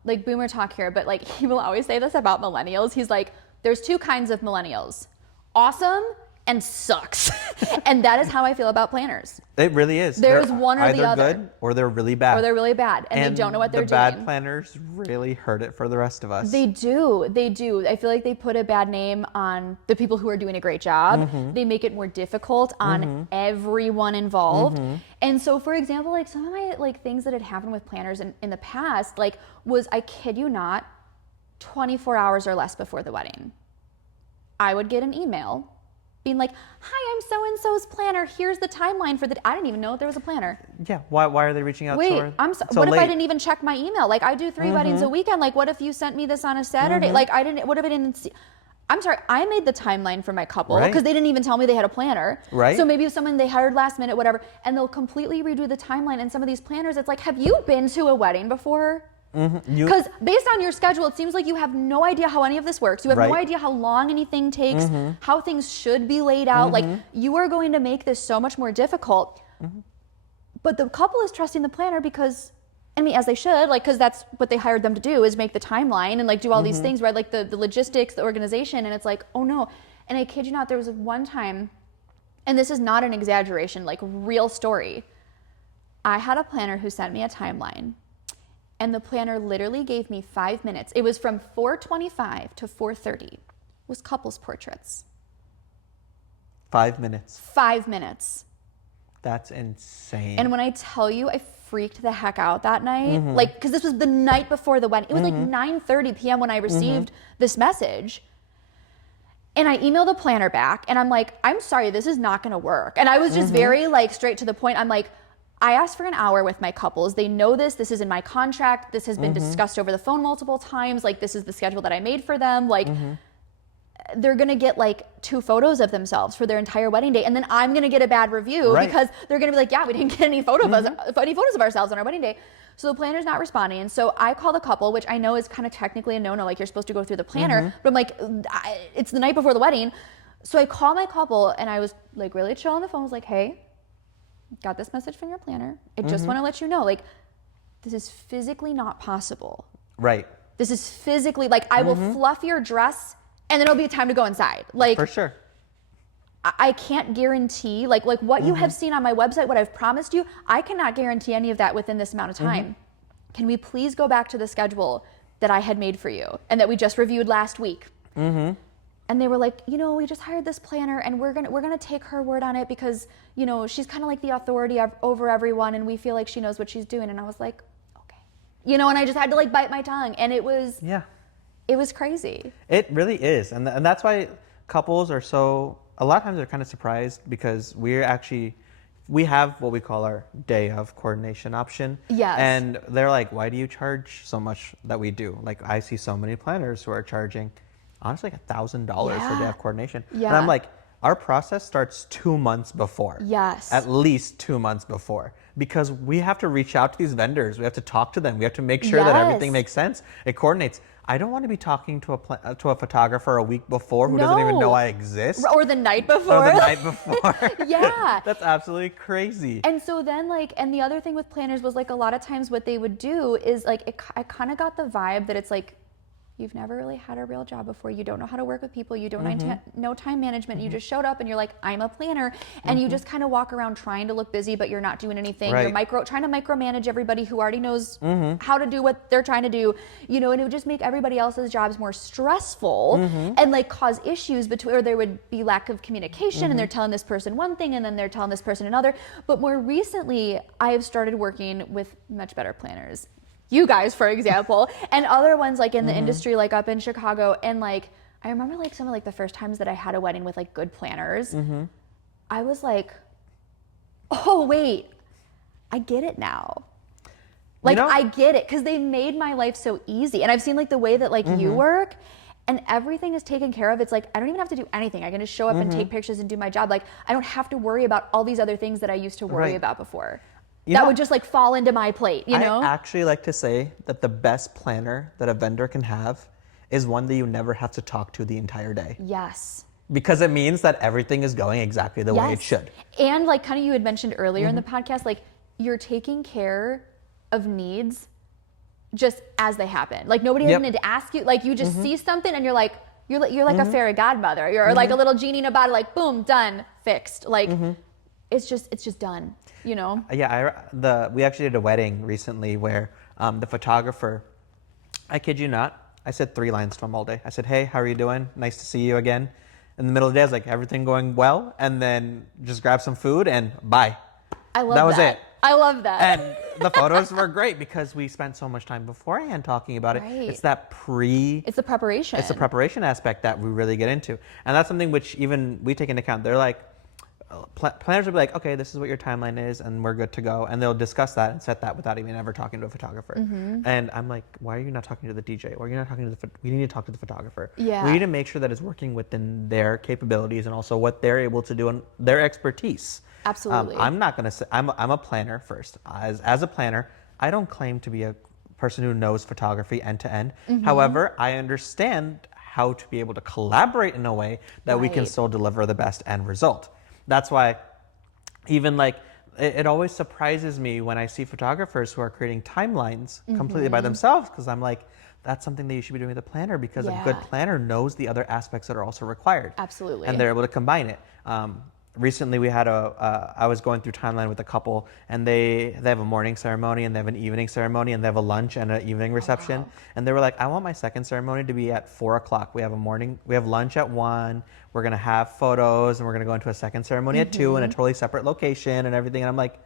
Like boomer talk here, but like he will always say this about millennials. He's like, there's two kinds of millennials, awesome and sucks. And that is how I feel about planners. It really is. There's They're one or the other. either good or they're really bad. Or they're really bad and they don't know what they're the bad doing. planners really hurt it for the rest of us. They do. They do. I feel like they put a bad name on the people who are doing a great job. They make it more difficult on everyone involved. And so, for example, like some of my like things that had happened with planners in the past, like was, I kid you not, 24 hours or less before the wedding, I would get an email being like, hi, I'm so-and-so's planner. Here's the timeline for I didn't even know there was a planner. Yeah, why are they reaching out Wait, so what if late? I didn't even check my email? Like I do 3 weddings a weekend. Like what if you sent me this on a Saturday? Like what if I didn't see? I'm sorry, I made the timeline for my couple because they didn't even tell me they had a planner. Right. So maybe if someone they hired last minute, whatever, and they'll completely redo the timeline. And some of these planners, it's like, have you been to a wedding before? Because based on your schedule, it seems like you have no idea how any of this works. You have no idea how long anything takes, how things should be laid out. Like you are going to make this so much more difficult. But the couple is trusting the planner because, I mean, as they should, like, because that's what they hired them to do, is make the timeline and like do all these things, right? Like the logistics, the organization, and it's like, oh no. And I kid you not, there was one time, and this is not an exaggeration, like real story. I had a planner who sent me a timeline. And the planner literally gave me 5 minutes. It was from 4:25 to 4:30. It was couples portraits. 5 minutes. 5 minutes. That's insane. And when I tell you, I freaked the heck out that night. Like, because this was the night before the wedding. It was like 9:30 p.m. when I received this message. And I emailed the planner back and I'm like, I'm sorry, this is not gonna work. And I was just very like straight to the point. I'm like, I asked for an hour with my couples. They know this. This is in my contract. This has been discussed over the phone multiple times. Like, this is the schedule that I made for them. Like, they're going to get like 2 photos of themselves for their entire wedding day. And then I'm going to get a bad review because they're going to be like, yeah, we didn't get any photos of ourselves on our wedding day. So the planner's not responding. And so I call the couple, which I know is kind of technically a no-no. Like, you're supposed to go through the planner. But I'm like, it's the night before the wedding. So I call my couple and I was like really chill on the phone. I was like, hey, got this message from your planner. I just want to let you know, like, this is physically not possible. Right. This is physically, like, I will fluff your dress and then it'll be time to go inside. Like, For sure. I can't guarantee, like what you have seen on my website, what I've promised you, I cannot guarantee any of that within this amount of time. Can we please go back to the schedule that I had made for you and that we just reviewed last week? And they were like, you know, we just hired this planner and we're gonna take her word on it because, you know, she's kind of like the authority over everyone and we feel like she knows what she's doing. And I was like, okay. You know, and I just had to like bite my tongue, and it was crazy. It really is. And that's why couples are so, a lot of times they're kind of surprised because we have what we call our day of coordination option. Yes. And they're like, why do you charge so much that we do? Like, I see so many planners who are charging, honestly, like $1,000 for day of coordination. Yeah. And I'm like, our process starts 2 months before. Yes. At least 2 months before. Because we have to reach out to these vendors. We have to talk to them. We have to make sure that everything makes sense. It coordinates. I don't want to be talking to a photographer a week before who doesn't even know I exist. Or the night before. Or the night before. Yeah. That's absolutely crazy. And so then, like, and the other thing with planners was, like, a lot of times what they would do is, like, I kind of got the vibe that it's like, you've never really had a real job before. You don't know how to work with people. You don't know time management. You just showed up and you're like, I'm a planner. And you just kind of walk around trying to look busy, but you're not doing anything. Right. You're trying to micromanage everybody who already knows how to do what they're trying to do, you know, and it would just make everybody else's jobs more stressful and like cause issues between, or there would be lack of communication and they're telling this person one thing and then they're telling this person another. But more recently, I have started working with much better planners. You guys, for example, and other ones like in the industry, like up in Chicago. And like, I remember like some of like the first times that I had a wedding with like good planners, I was like, oh wait, I get it now. Like, you know, I get it, because they made my life so easy. And I've seen like the way that like you work and everything is taken care of. It's like, I don't even have to do anything. I can just show up and take pictures and do my job. Like, I don't have to worry about all these other things that I used to worry about before. That would just like fall into my plate, you know? I actually like to say that the best planner that a vendor can have is one that you never have to talk to the entire day. Yes. Because it means that everything is going exactly the way it should. And like kind of you had mentioned earlier in the podcast, like you're taking care of needs just as they happen. Like nobody has need to ask you. Like you just see something and you're like a fairy godmother. You're like a little genie in a bottle, like boom, done, fixed. Like it's just done. You know? Yeah, we actually did a wedding recently where the photographer, I kid you not, I said 3 lines to him all day. I said, hey, how are you doing? Nice to see you again. In the middle of the day, I was like, everything going well? And then just grab some food and bye. I love that. That was it. I love that. And the photos were great because we spent so much time beforehand talking about it. It's that It's the preparation. It's the preparation aspect that we really get into. And that's something which even we take into account. They're like, planners will be like, okay, this is what your timeline is and we're good to go. And they'll discuss that and set that without even ever talking to a photographer. And I'm like, why are you not talking to the DJ? Why are you not talking to we need to talk to the photographer. Yeah. We need to make sure that it's working within their capabilities and also what they're able to do and their expertise. Absolutely. I'm not going to say, I'm a planner first. As a planner, I don't claim to be a person who knows photography end to end. However, I understand how to be able to collaborate in a way that we can still deliver the best end result. That's why even like, it always surprises me when I see photographers who are creating timelines completely by themselves, because I'm like, that's something that you should be doing with a planner, because a good planner knows the other aspects that are also required. Absolutely. And they're able to combine it. Recently we had I was going through timeline with a couple, and they have a morning ceremony and they have an evening ceremony and they have a lunch and an evening reception. And they were like, I want my second ceremony to be at 4:00. We have lunch at 1. We're going to have photos and we're going to go into a second ceremony at 2 in a totally separate location and everything. And I'm like,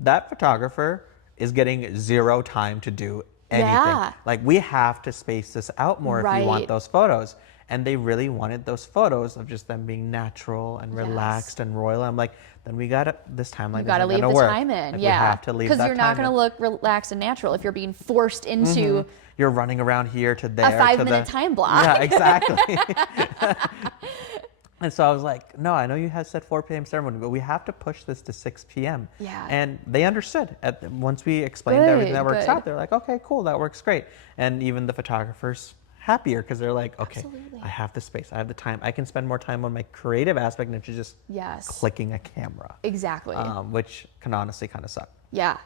that photographer is getting 0 time to do anything. Yeah. Like, we have to space this out more if you want those photos. And they really wanted those photos of just them being natural and relaxed and royal. I'm like, then we got to, this timeline isn't going to work. You got to leave the time in, like, we have to leave that time in. Because you're not going to look relaxed and natural if you're being forced into You're running around here to there. A 5-minute time block. Yeah, exactly. And so I was like, no, I know you had said 4 p.m. ceremony, but we have to push this to 6 p.m. Yeah. And they understood. Once we explained everything that works out, they're like, okay, cool, that works great. And even the photographers happier, because they're like, okay, I have the space, I have the time, I can spend more time on my creative aspect than just clicking a camera. Exactly. Which can honestly kind of suck. Yeah.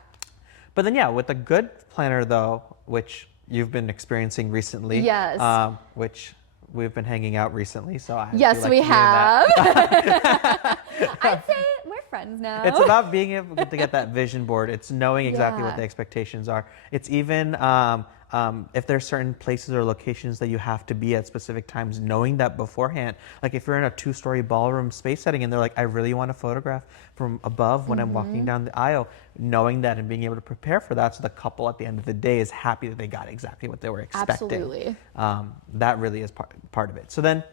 But then, yeah, with a good planner, though, which you've been experiencing recently, Yes. Which we've been hanging out recently, so I Yes, do like we to hear that. have. I'd say we're friends now. It's about being able to get that vision board. It's knowing exactly what Yeah. the expectations are. It's even if there's certain places or locations that you have to be at specific times, knowing that beforehand. Like if you're in a 2-story ballroom space setting and they're like, I really want to photograph from above when I'm walking down the aisle, knowing that and being able to prepare for that so the couple at the end of the day is happy that they got exactly what they were expecting. Absolutely. That really is part of it. So then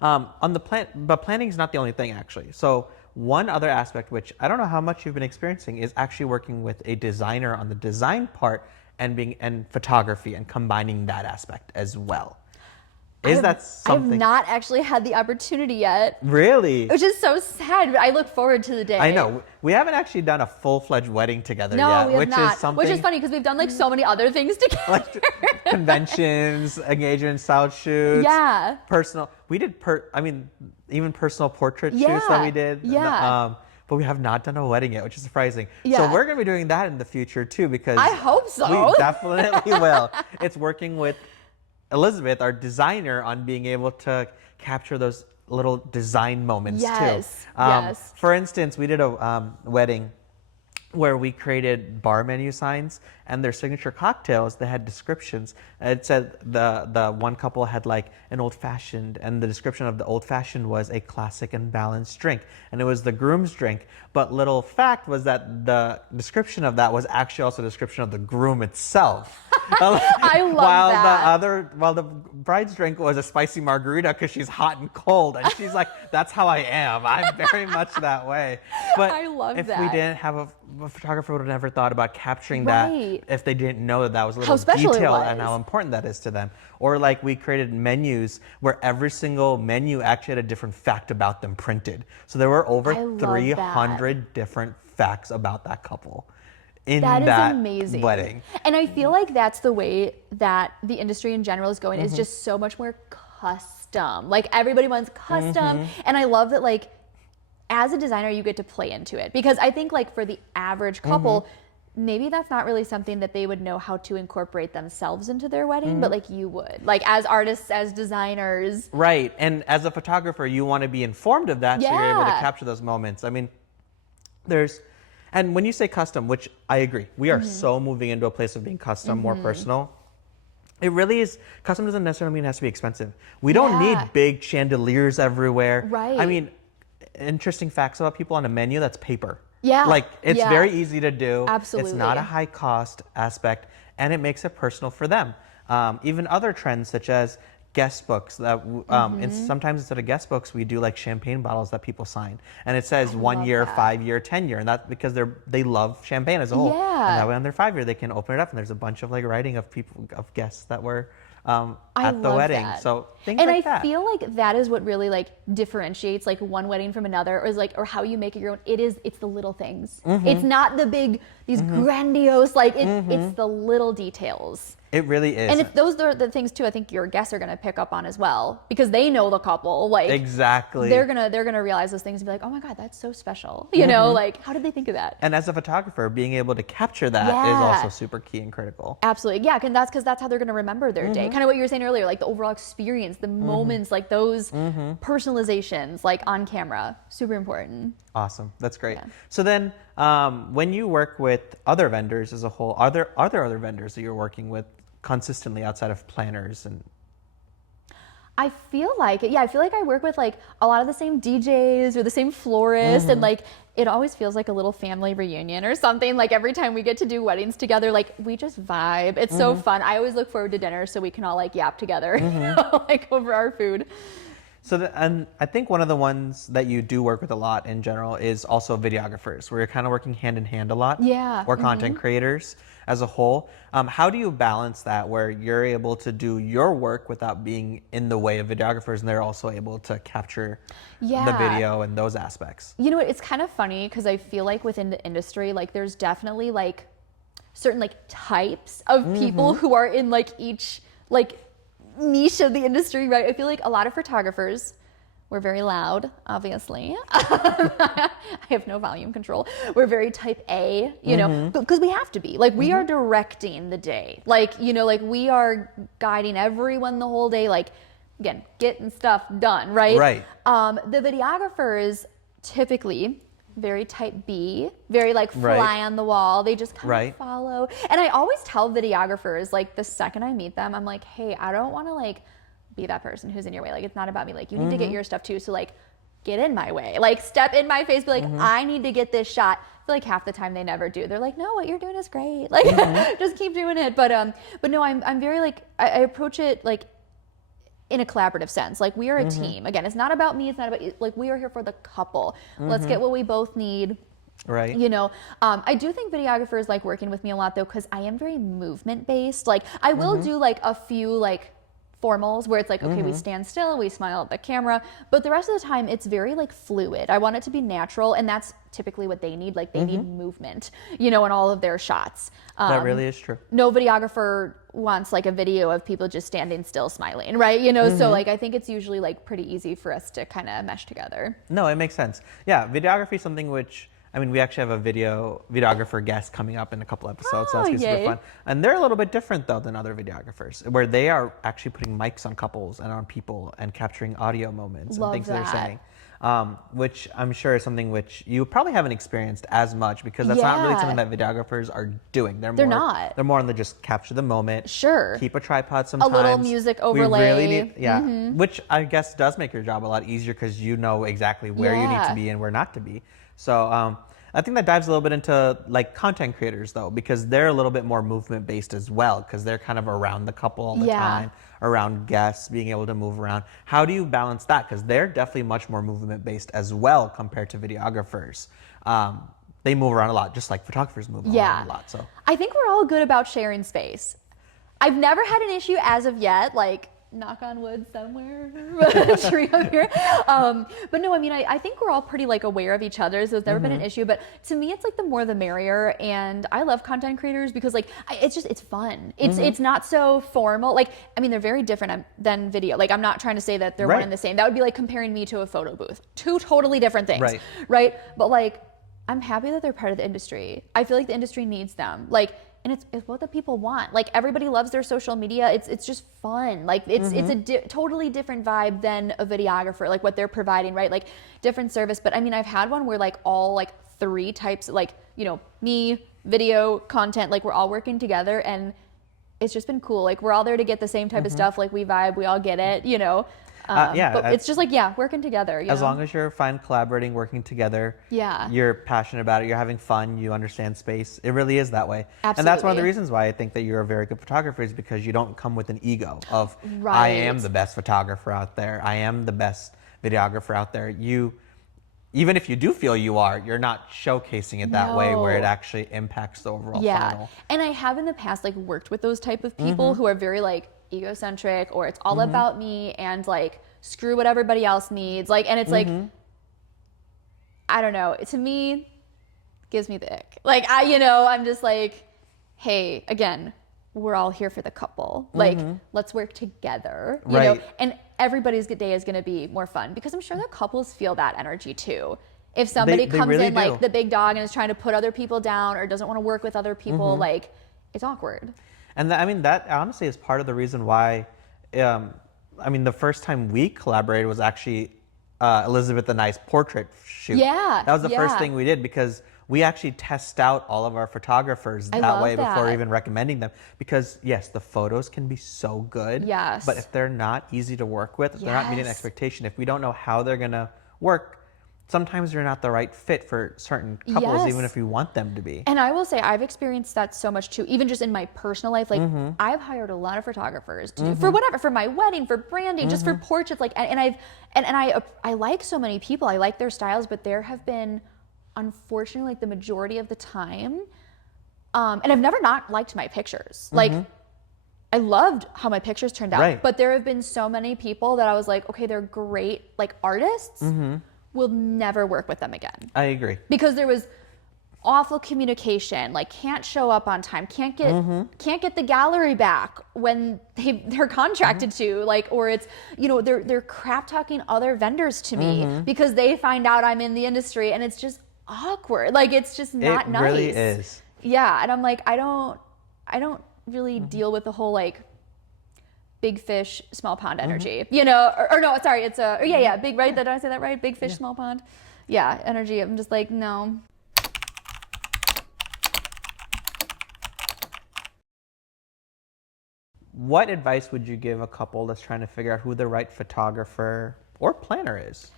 on the plan, but planning is not the only thing actually. So one other aspect, which I don't know how much you've been experiencing, is actually working with a designer on the design part and photography and combining that aspect as well. That something? I have not actually had the opportunity yet. Really? Which is so sad, but I look forward to the day. I know. We haven't actually done a full-fledged wedding together No, yet, we have which not. is something. Which is funny because we've done like so many other things together. Like conventions, engagement style shoots. Yeah. Personal. We did even personal portrait shoots that we did. Yeah. But we have not done a wedding yet, which is surprising. Yeah. So we're going to be doing that in the future too, because I hope so. We definitely will. It's working with Elizabeth, our designer, on being able to capture those little design moments too. Yes. For instance, we did a wedding where we created bar menu signs and their signature cocktails. They had descriptions. It said the one couple had like an old fashioned, and the description of the old fashioned was a classic and balanced drink, and it was the groom's drink. But little fact was that the description of that was actually also a description of the groom itself. I love that. While the bride's drink was a spicy margarita because she's hot and cold, and she's like, "That's how I am. I'm very much that way." But I love if that. we didn't have a photographer, would have never thought about capturing Right. that if they didn't know that was a How little special it detail was. and how important that is to them. Or like we created menus where every single menu actually had a different fact about them printed. So there were over I love 300 different facts about that couple in That is that amazing. wedding. And I feel like that's the way that the industry in general is going, Mm-hmm. is just so much more custom. Like everybody wants custom. Mm-hmm. And I love that, like, as a designer, you get to play into it. Because I think, like, for the average couple, maybe that's not really something that they would know how to incorporate themselves into their wedding, but like you would. Like as artists, as designers. Right. And as a photographer, you want to be informed of that so you're able to Yeah. capture those moments. I mean, and when you say custom, which I agree, we are so moving into a place of being custom, more personal. It really is. Custom doesn't necessarily mean it has to be expensive. We don't Yeah. need big chandeliers everywhere. Right. I mean, interesting facts about people on a menu, that's paper. Yeah. Like it's Yeah. very easy to do. Absolutely. It's not a high cost aspect, and it makes it personal for them. Even other trends such as guest books that sometimes instead of guest books we do like champagne bottles that people sign, and it says 1 love year, that. 5 year, 10 year, and that's because they love champagne as a whole. Yeah. And that way on their 5 year they can open it up and there's a bunch of like writing of guests that were I at the love wedding. that. So things and like I that. feel like that is what really like differentiates like one wedding from another, or is like, or how you make it your own. It's the little things. It's not the big, these grandiose, like it's the little details. It really is. And if those are the things too, I think your guests are gonna pick up on as well, because they know the couple. Like exactly. they're gonna realize those things and be like, oh my God, that's so special. You know, like how did they think of that? And as a photographer, being able to capture that is Yeah. also super key and critical. Absolutely, yeah, because that's how they're gonna remember their day. Kind of what you were saying earlier, like the overall experience, the moments, like those personalizations, like on camera, super important. Awesome. That's great. Yeah. So then when you work with other vendors as a whole, are there other vendors that you're working with consistently outside of planners? And I feel like it. Yeah, I feel like I work with like a lot of the same DJs or the same florist, and like it always feels like a little family reunion or something. Like every time we get to do weddings together, like we just vibe. It's so fun. I always look forward to dinner so we can all like yap together, you know, like over our food. So, and I think one of the ones that you do work with a lot in general is also videographers, where you're kind of working hand in hand a lot. Yeah. Or content creators as a whole. How do you balance that where you're able to do your work without being in the way of videographers, and they're also able to capture the Yeah. video and those aspects? You know what? It's kind of funny because I feel like within the industry, like there's definitely like certain like types of people who are in like each like niche of the industry, right? I feel like a lot of photographers We're very loud, obviously. I have no volume control. We're very type A, you know, because we have to be. Like, we are directing the day. Like, you know, like, we are guiding everyone the whole day. Like, again, getting stuff done, right? Right. The videographers typically very type B, very like fly on the wall. They just kind of follow. And I always tell videographers, like, the second I meet them, I'm like, hey, I don't want to like be that person who's in your way. Like, it's not about me. Like, you need to get your stuff too. So like, get in my way. Like, step in my face. Be like, I need to get this shot. I feel like half the time they never do. They're like, no, what you're doing is great. Like, just keep doing it. But no, I'm very like, I approach it like in a collaborative sense. Like, we are a team. Again, it's not about me. It's not about you. Like, we are here for the couple. Let's get what we both need. Right. You know, I do think videographers like working with me a lot though, because I am very movement based. Like, I will do like a few like formals where it's like, okay, we stand still, we smile at the camera, but the rest of the time it's very like fluid. I want it to be natural, and that's typically what they need. Like, they need movement, you know, in all of their shots. That really is true. No videographer wants like a video of people just standing still smiling, right? You know, so like, I think it's usually like pretty easy for us to kind of mesh together. No, it makes sense. Yeah, videography is something which, I mean, we actually have a videographer guest coming up in a couple episodes, so that's gonna be super fun. And they're a little bit different though than other videographers, where they are actually putting mics on couples and on people and capturing audio moments and things they're saying. Which I'm sure is something which you probably haven't experienced as much, because that's not really something that videographers are doing. They're not. They're more on the just capture the moment. Sure. Keep a tripod sometimes. A little music overlay. We really need, which I guess does make your job a lot easier, because you know exactly where you need to be and where not to be. So I think that dives a little bit into like content creators though, because they're a little bit more movement based as well, because they're kind of around the couple all the time, around guests, being able to move around. How do you balance that? Because they're definitely much more movement based as well compared to videographers. They move around a lot, just like photographers move around a lot. So I think we're all good about sharing space. I've never had an issue as of yet, like, knock on wood somewhere, tree up here. But no, I mean, I think we're all pretty like aware of each other, so it's never been an issue. But to me, it's like the more the merrier, and I love content creators because like it's fun. It's not so formal. Like, I mean, they're very different than video. Like, I'm not trying to say that they're one and the same. That would be like comparing me to a photo booth. Two totally different things, right? But like, I'm happy that they're part of the industry. I feel like the industry needs them. Like, and it's what the people want. Like, everybody loves their social media. It's just fun. Like, it's a totally different vibe than a videographer, like what they're providing, right? Like, different service. But I mean, I've had one where like all like 3 types, like, you know, me, video, content, like we're all working together, and it's just been cool. Like, we're all there to get the same type of stuff. Like, we vibe, we all get it, you know. But it's just like, working long as long as you're fine collaborating, working together, you're passionate about it, you're having fun, you understand space. It really is that way. Absolutely. And that's one of the reasons why I think that you're a very good photographer, is because you don't come with an ego of, I am the best photographer out there, I am the best videographer out there. Even if you do feel you are, you're not showcasing it that way where it actually impacts the overall funnel. And I have in the past like worked with those type of people who are very like egocentric, or it's all about me and like screw what everybody else needs. Like, and it's like, I don't know, to me, gives me the ick. Like, I'm just like, hey, again, we're all here for the couple. Like, let's work together, you know? And everybody's day is going to be more fun, because I'm sure the couples feel that energy too. If somebody comes really in like the big dog and is trying to put other people down, or doesn't want to work with other people, like, it's awkward. And that honestly is part of the reason why, the first time we collaborated was actually Elizabeth and I's portrait shoot. Yeah. That was the first thing we did, because we actually test out all of our photographers that way before even recommending them. Because yes, the photos can be so good. Yes. But if they're not easy to work with, if they're not meeting expectation, if we don't know how they're gonna work, sometimes they're not the right fit for certain couples, even if you want them to be. And I will say, I've experienced that so much too, even just in my personal life. Like, I've hired a lot of photographers to do, for whatever, for my wedding, for branding, just for portraits. Like, and I like so many people. I like their styles, but there have been, unfortunately, like the majority of the time, and I've never not liked my pictures. Like, I loved how my pictures turned out, but there have been so many people that I was like, okay, they're great, like artists, will never work with them again. I agree. Because there was awful communication, like can't show up on time, can't get the gallery back when they're contracted to, like, or it's, you know, they're crap talking other vendors to me because they find out I'm in the industry, and it's just awkward. Like, it's just not nice. It really is. Yeah, and I'm like, I don't really deal with the whole like big fish, small pond energy, you know, or no, sorry, it's big, right? Did I say that right? Big fish, small pond. Yeah, energy. I'm just like, no. What advice would you give a couple that's trying to figure out who the right photographer or planner is?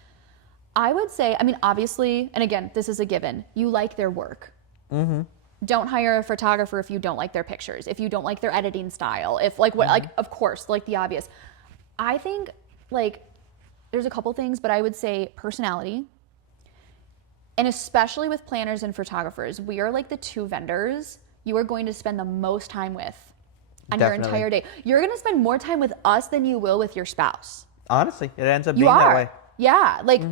I would say, I mean, obviously, and again, this is a given, you like their work. Don't hire a photographer if you don't like their pictures, if you don't like their editing style, if like what, like, of course, like the obvious. I think like there's a couple things, but I would say personality. And especially with planners and photographers, we are like the two vendors you are going to spend the most time with on your entire day. You're going to spend more time with us than you will with your spouse. Honestly, it ends up being that way. Yeah, like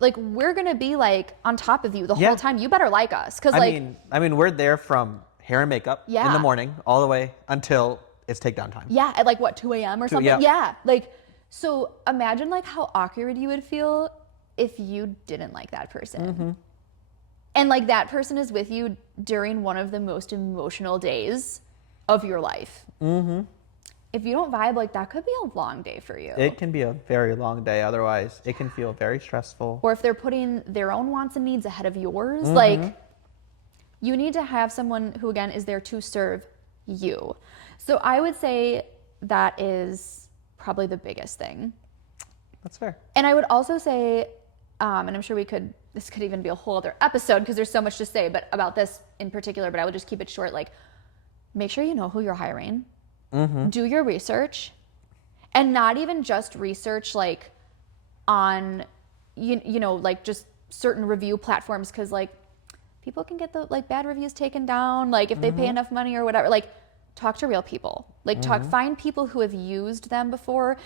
like we're going to be like on top of you the whole time. You better like us, cuz like I mean we're there from hair and makeup in the morning all the way until it's takedown time. Yeah, at like what, 2 a.m. or something? Yeah, like, so imagine like how awkward you would feel if you didn't like that person. And like that person is with you during one of the most emotional days of your life. If you don't vibe, like that could be a long day for you. It can be a very long day otherwise. It can feel very stressful. Or if they're putting their own wants and needs ahead of yours, like you need to have someone who again is there to serve you. So I would say that is probably the biggest thing. That's fair. And I would also say, and I'm sure this could even be a whole other episode because there's so much to say, but about this in particular, but I would just keep it short. Like, make sure you know who you're hiring. Do your research, and not even just research like on, you know, like just certain review platforms, because like people can get the like bad reviews taken down, like if they pay enough money or whatever. Like, talk to real people, like find people who have used them before,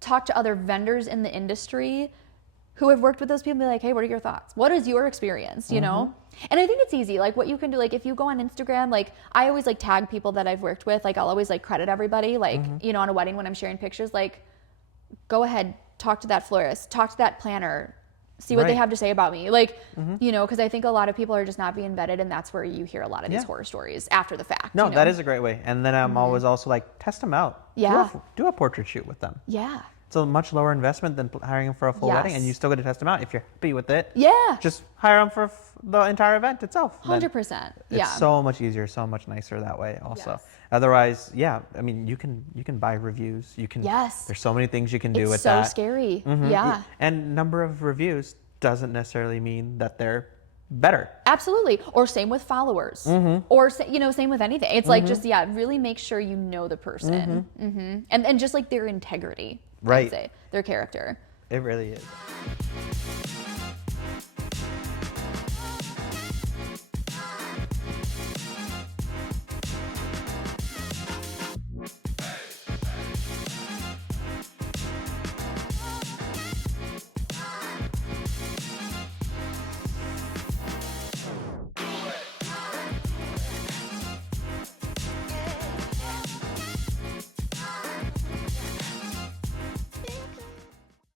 talk to other vendors in the industry who have worked with those people and be like, hey, what are your thoughts? What is your experience, you know? And I think it's easy. Like what you can do, like if you go on Instagram, like I always like tag people that I've worked with. Like I'll always like credit everybody, like, you know, on a wedding when I'm sharing pictures, like go ahead, talk to that florist, talk to that planner, see what they have to say about me. Like, you know, because I think a lot of people are just not being vetted, and that's where you hear a lot of these horror stories after the fact. No, you know? that is a great way. And then I'm always also like, test them out. Yeah. Do a portrait shoot with them. Yeah. It's a much lower investment than hiring them for a full wedding, and you still get to test them out. If you're happy with it, just hire them for the entire event itself. 100%. It's so much easier, so much nicer that way also. Otherwise, I mean, you can buy reviews. You can. There's so many things you can do with that. It's so scary. Yeah. And number of reviews doesn't necessarily mean that they're better. Absolutely. Or same with followers. Or, you know, same with anything. It's like just, really make sure you know the person. And just like their integrity. Right. I'd say, their character. It really is.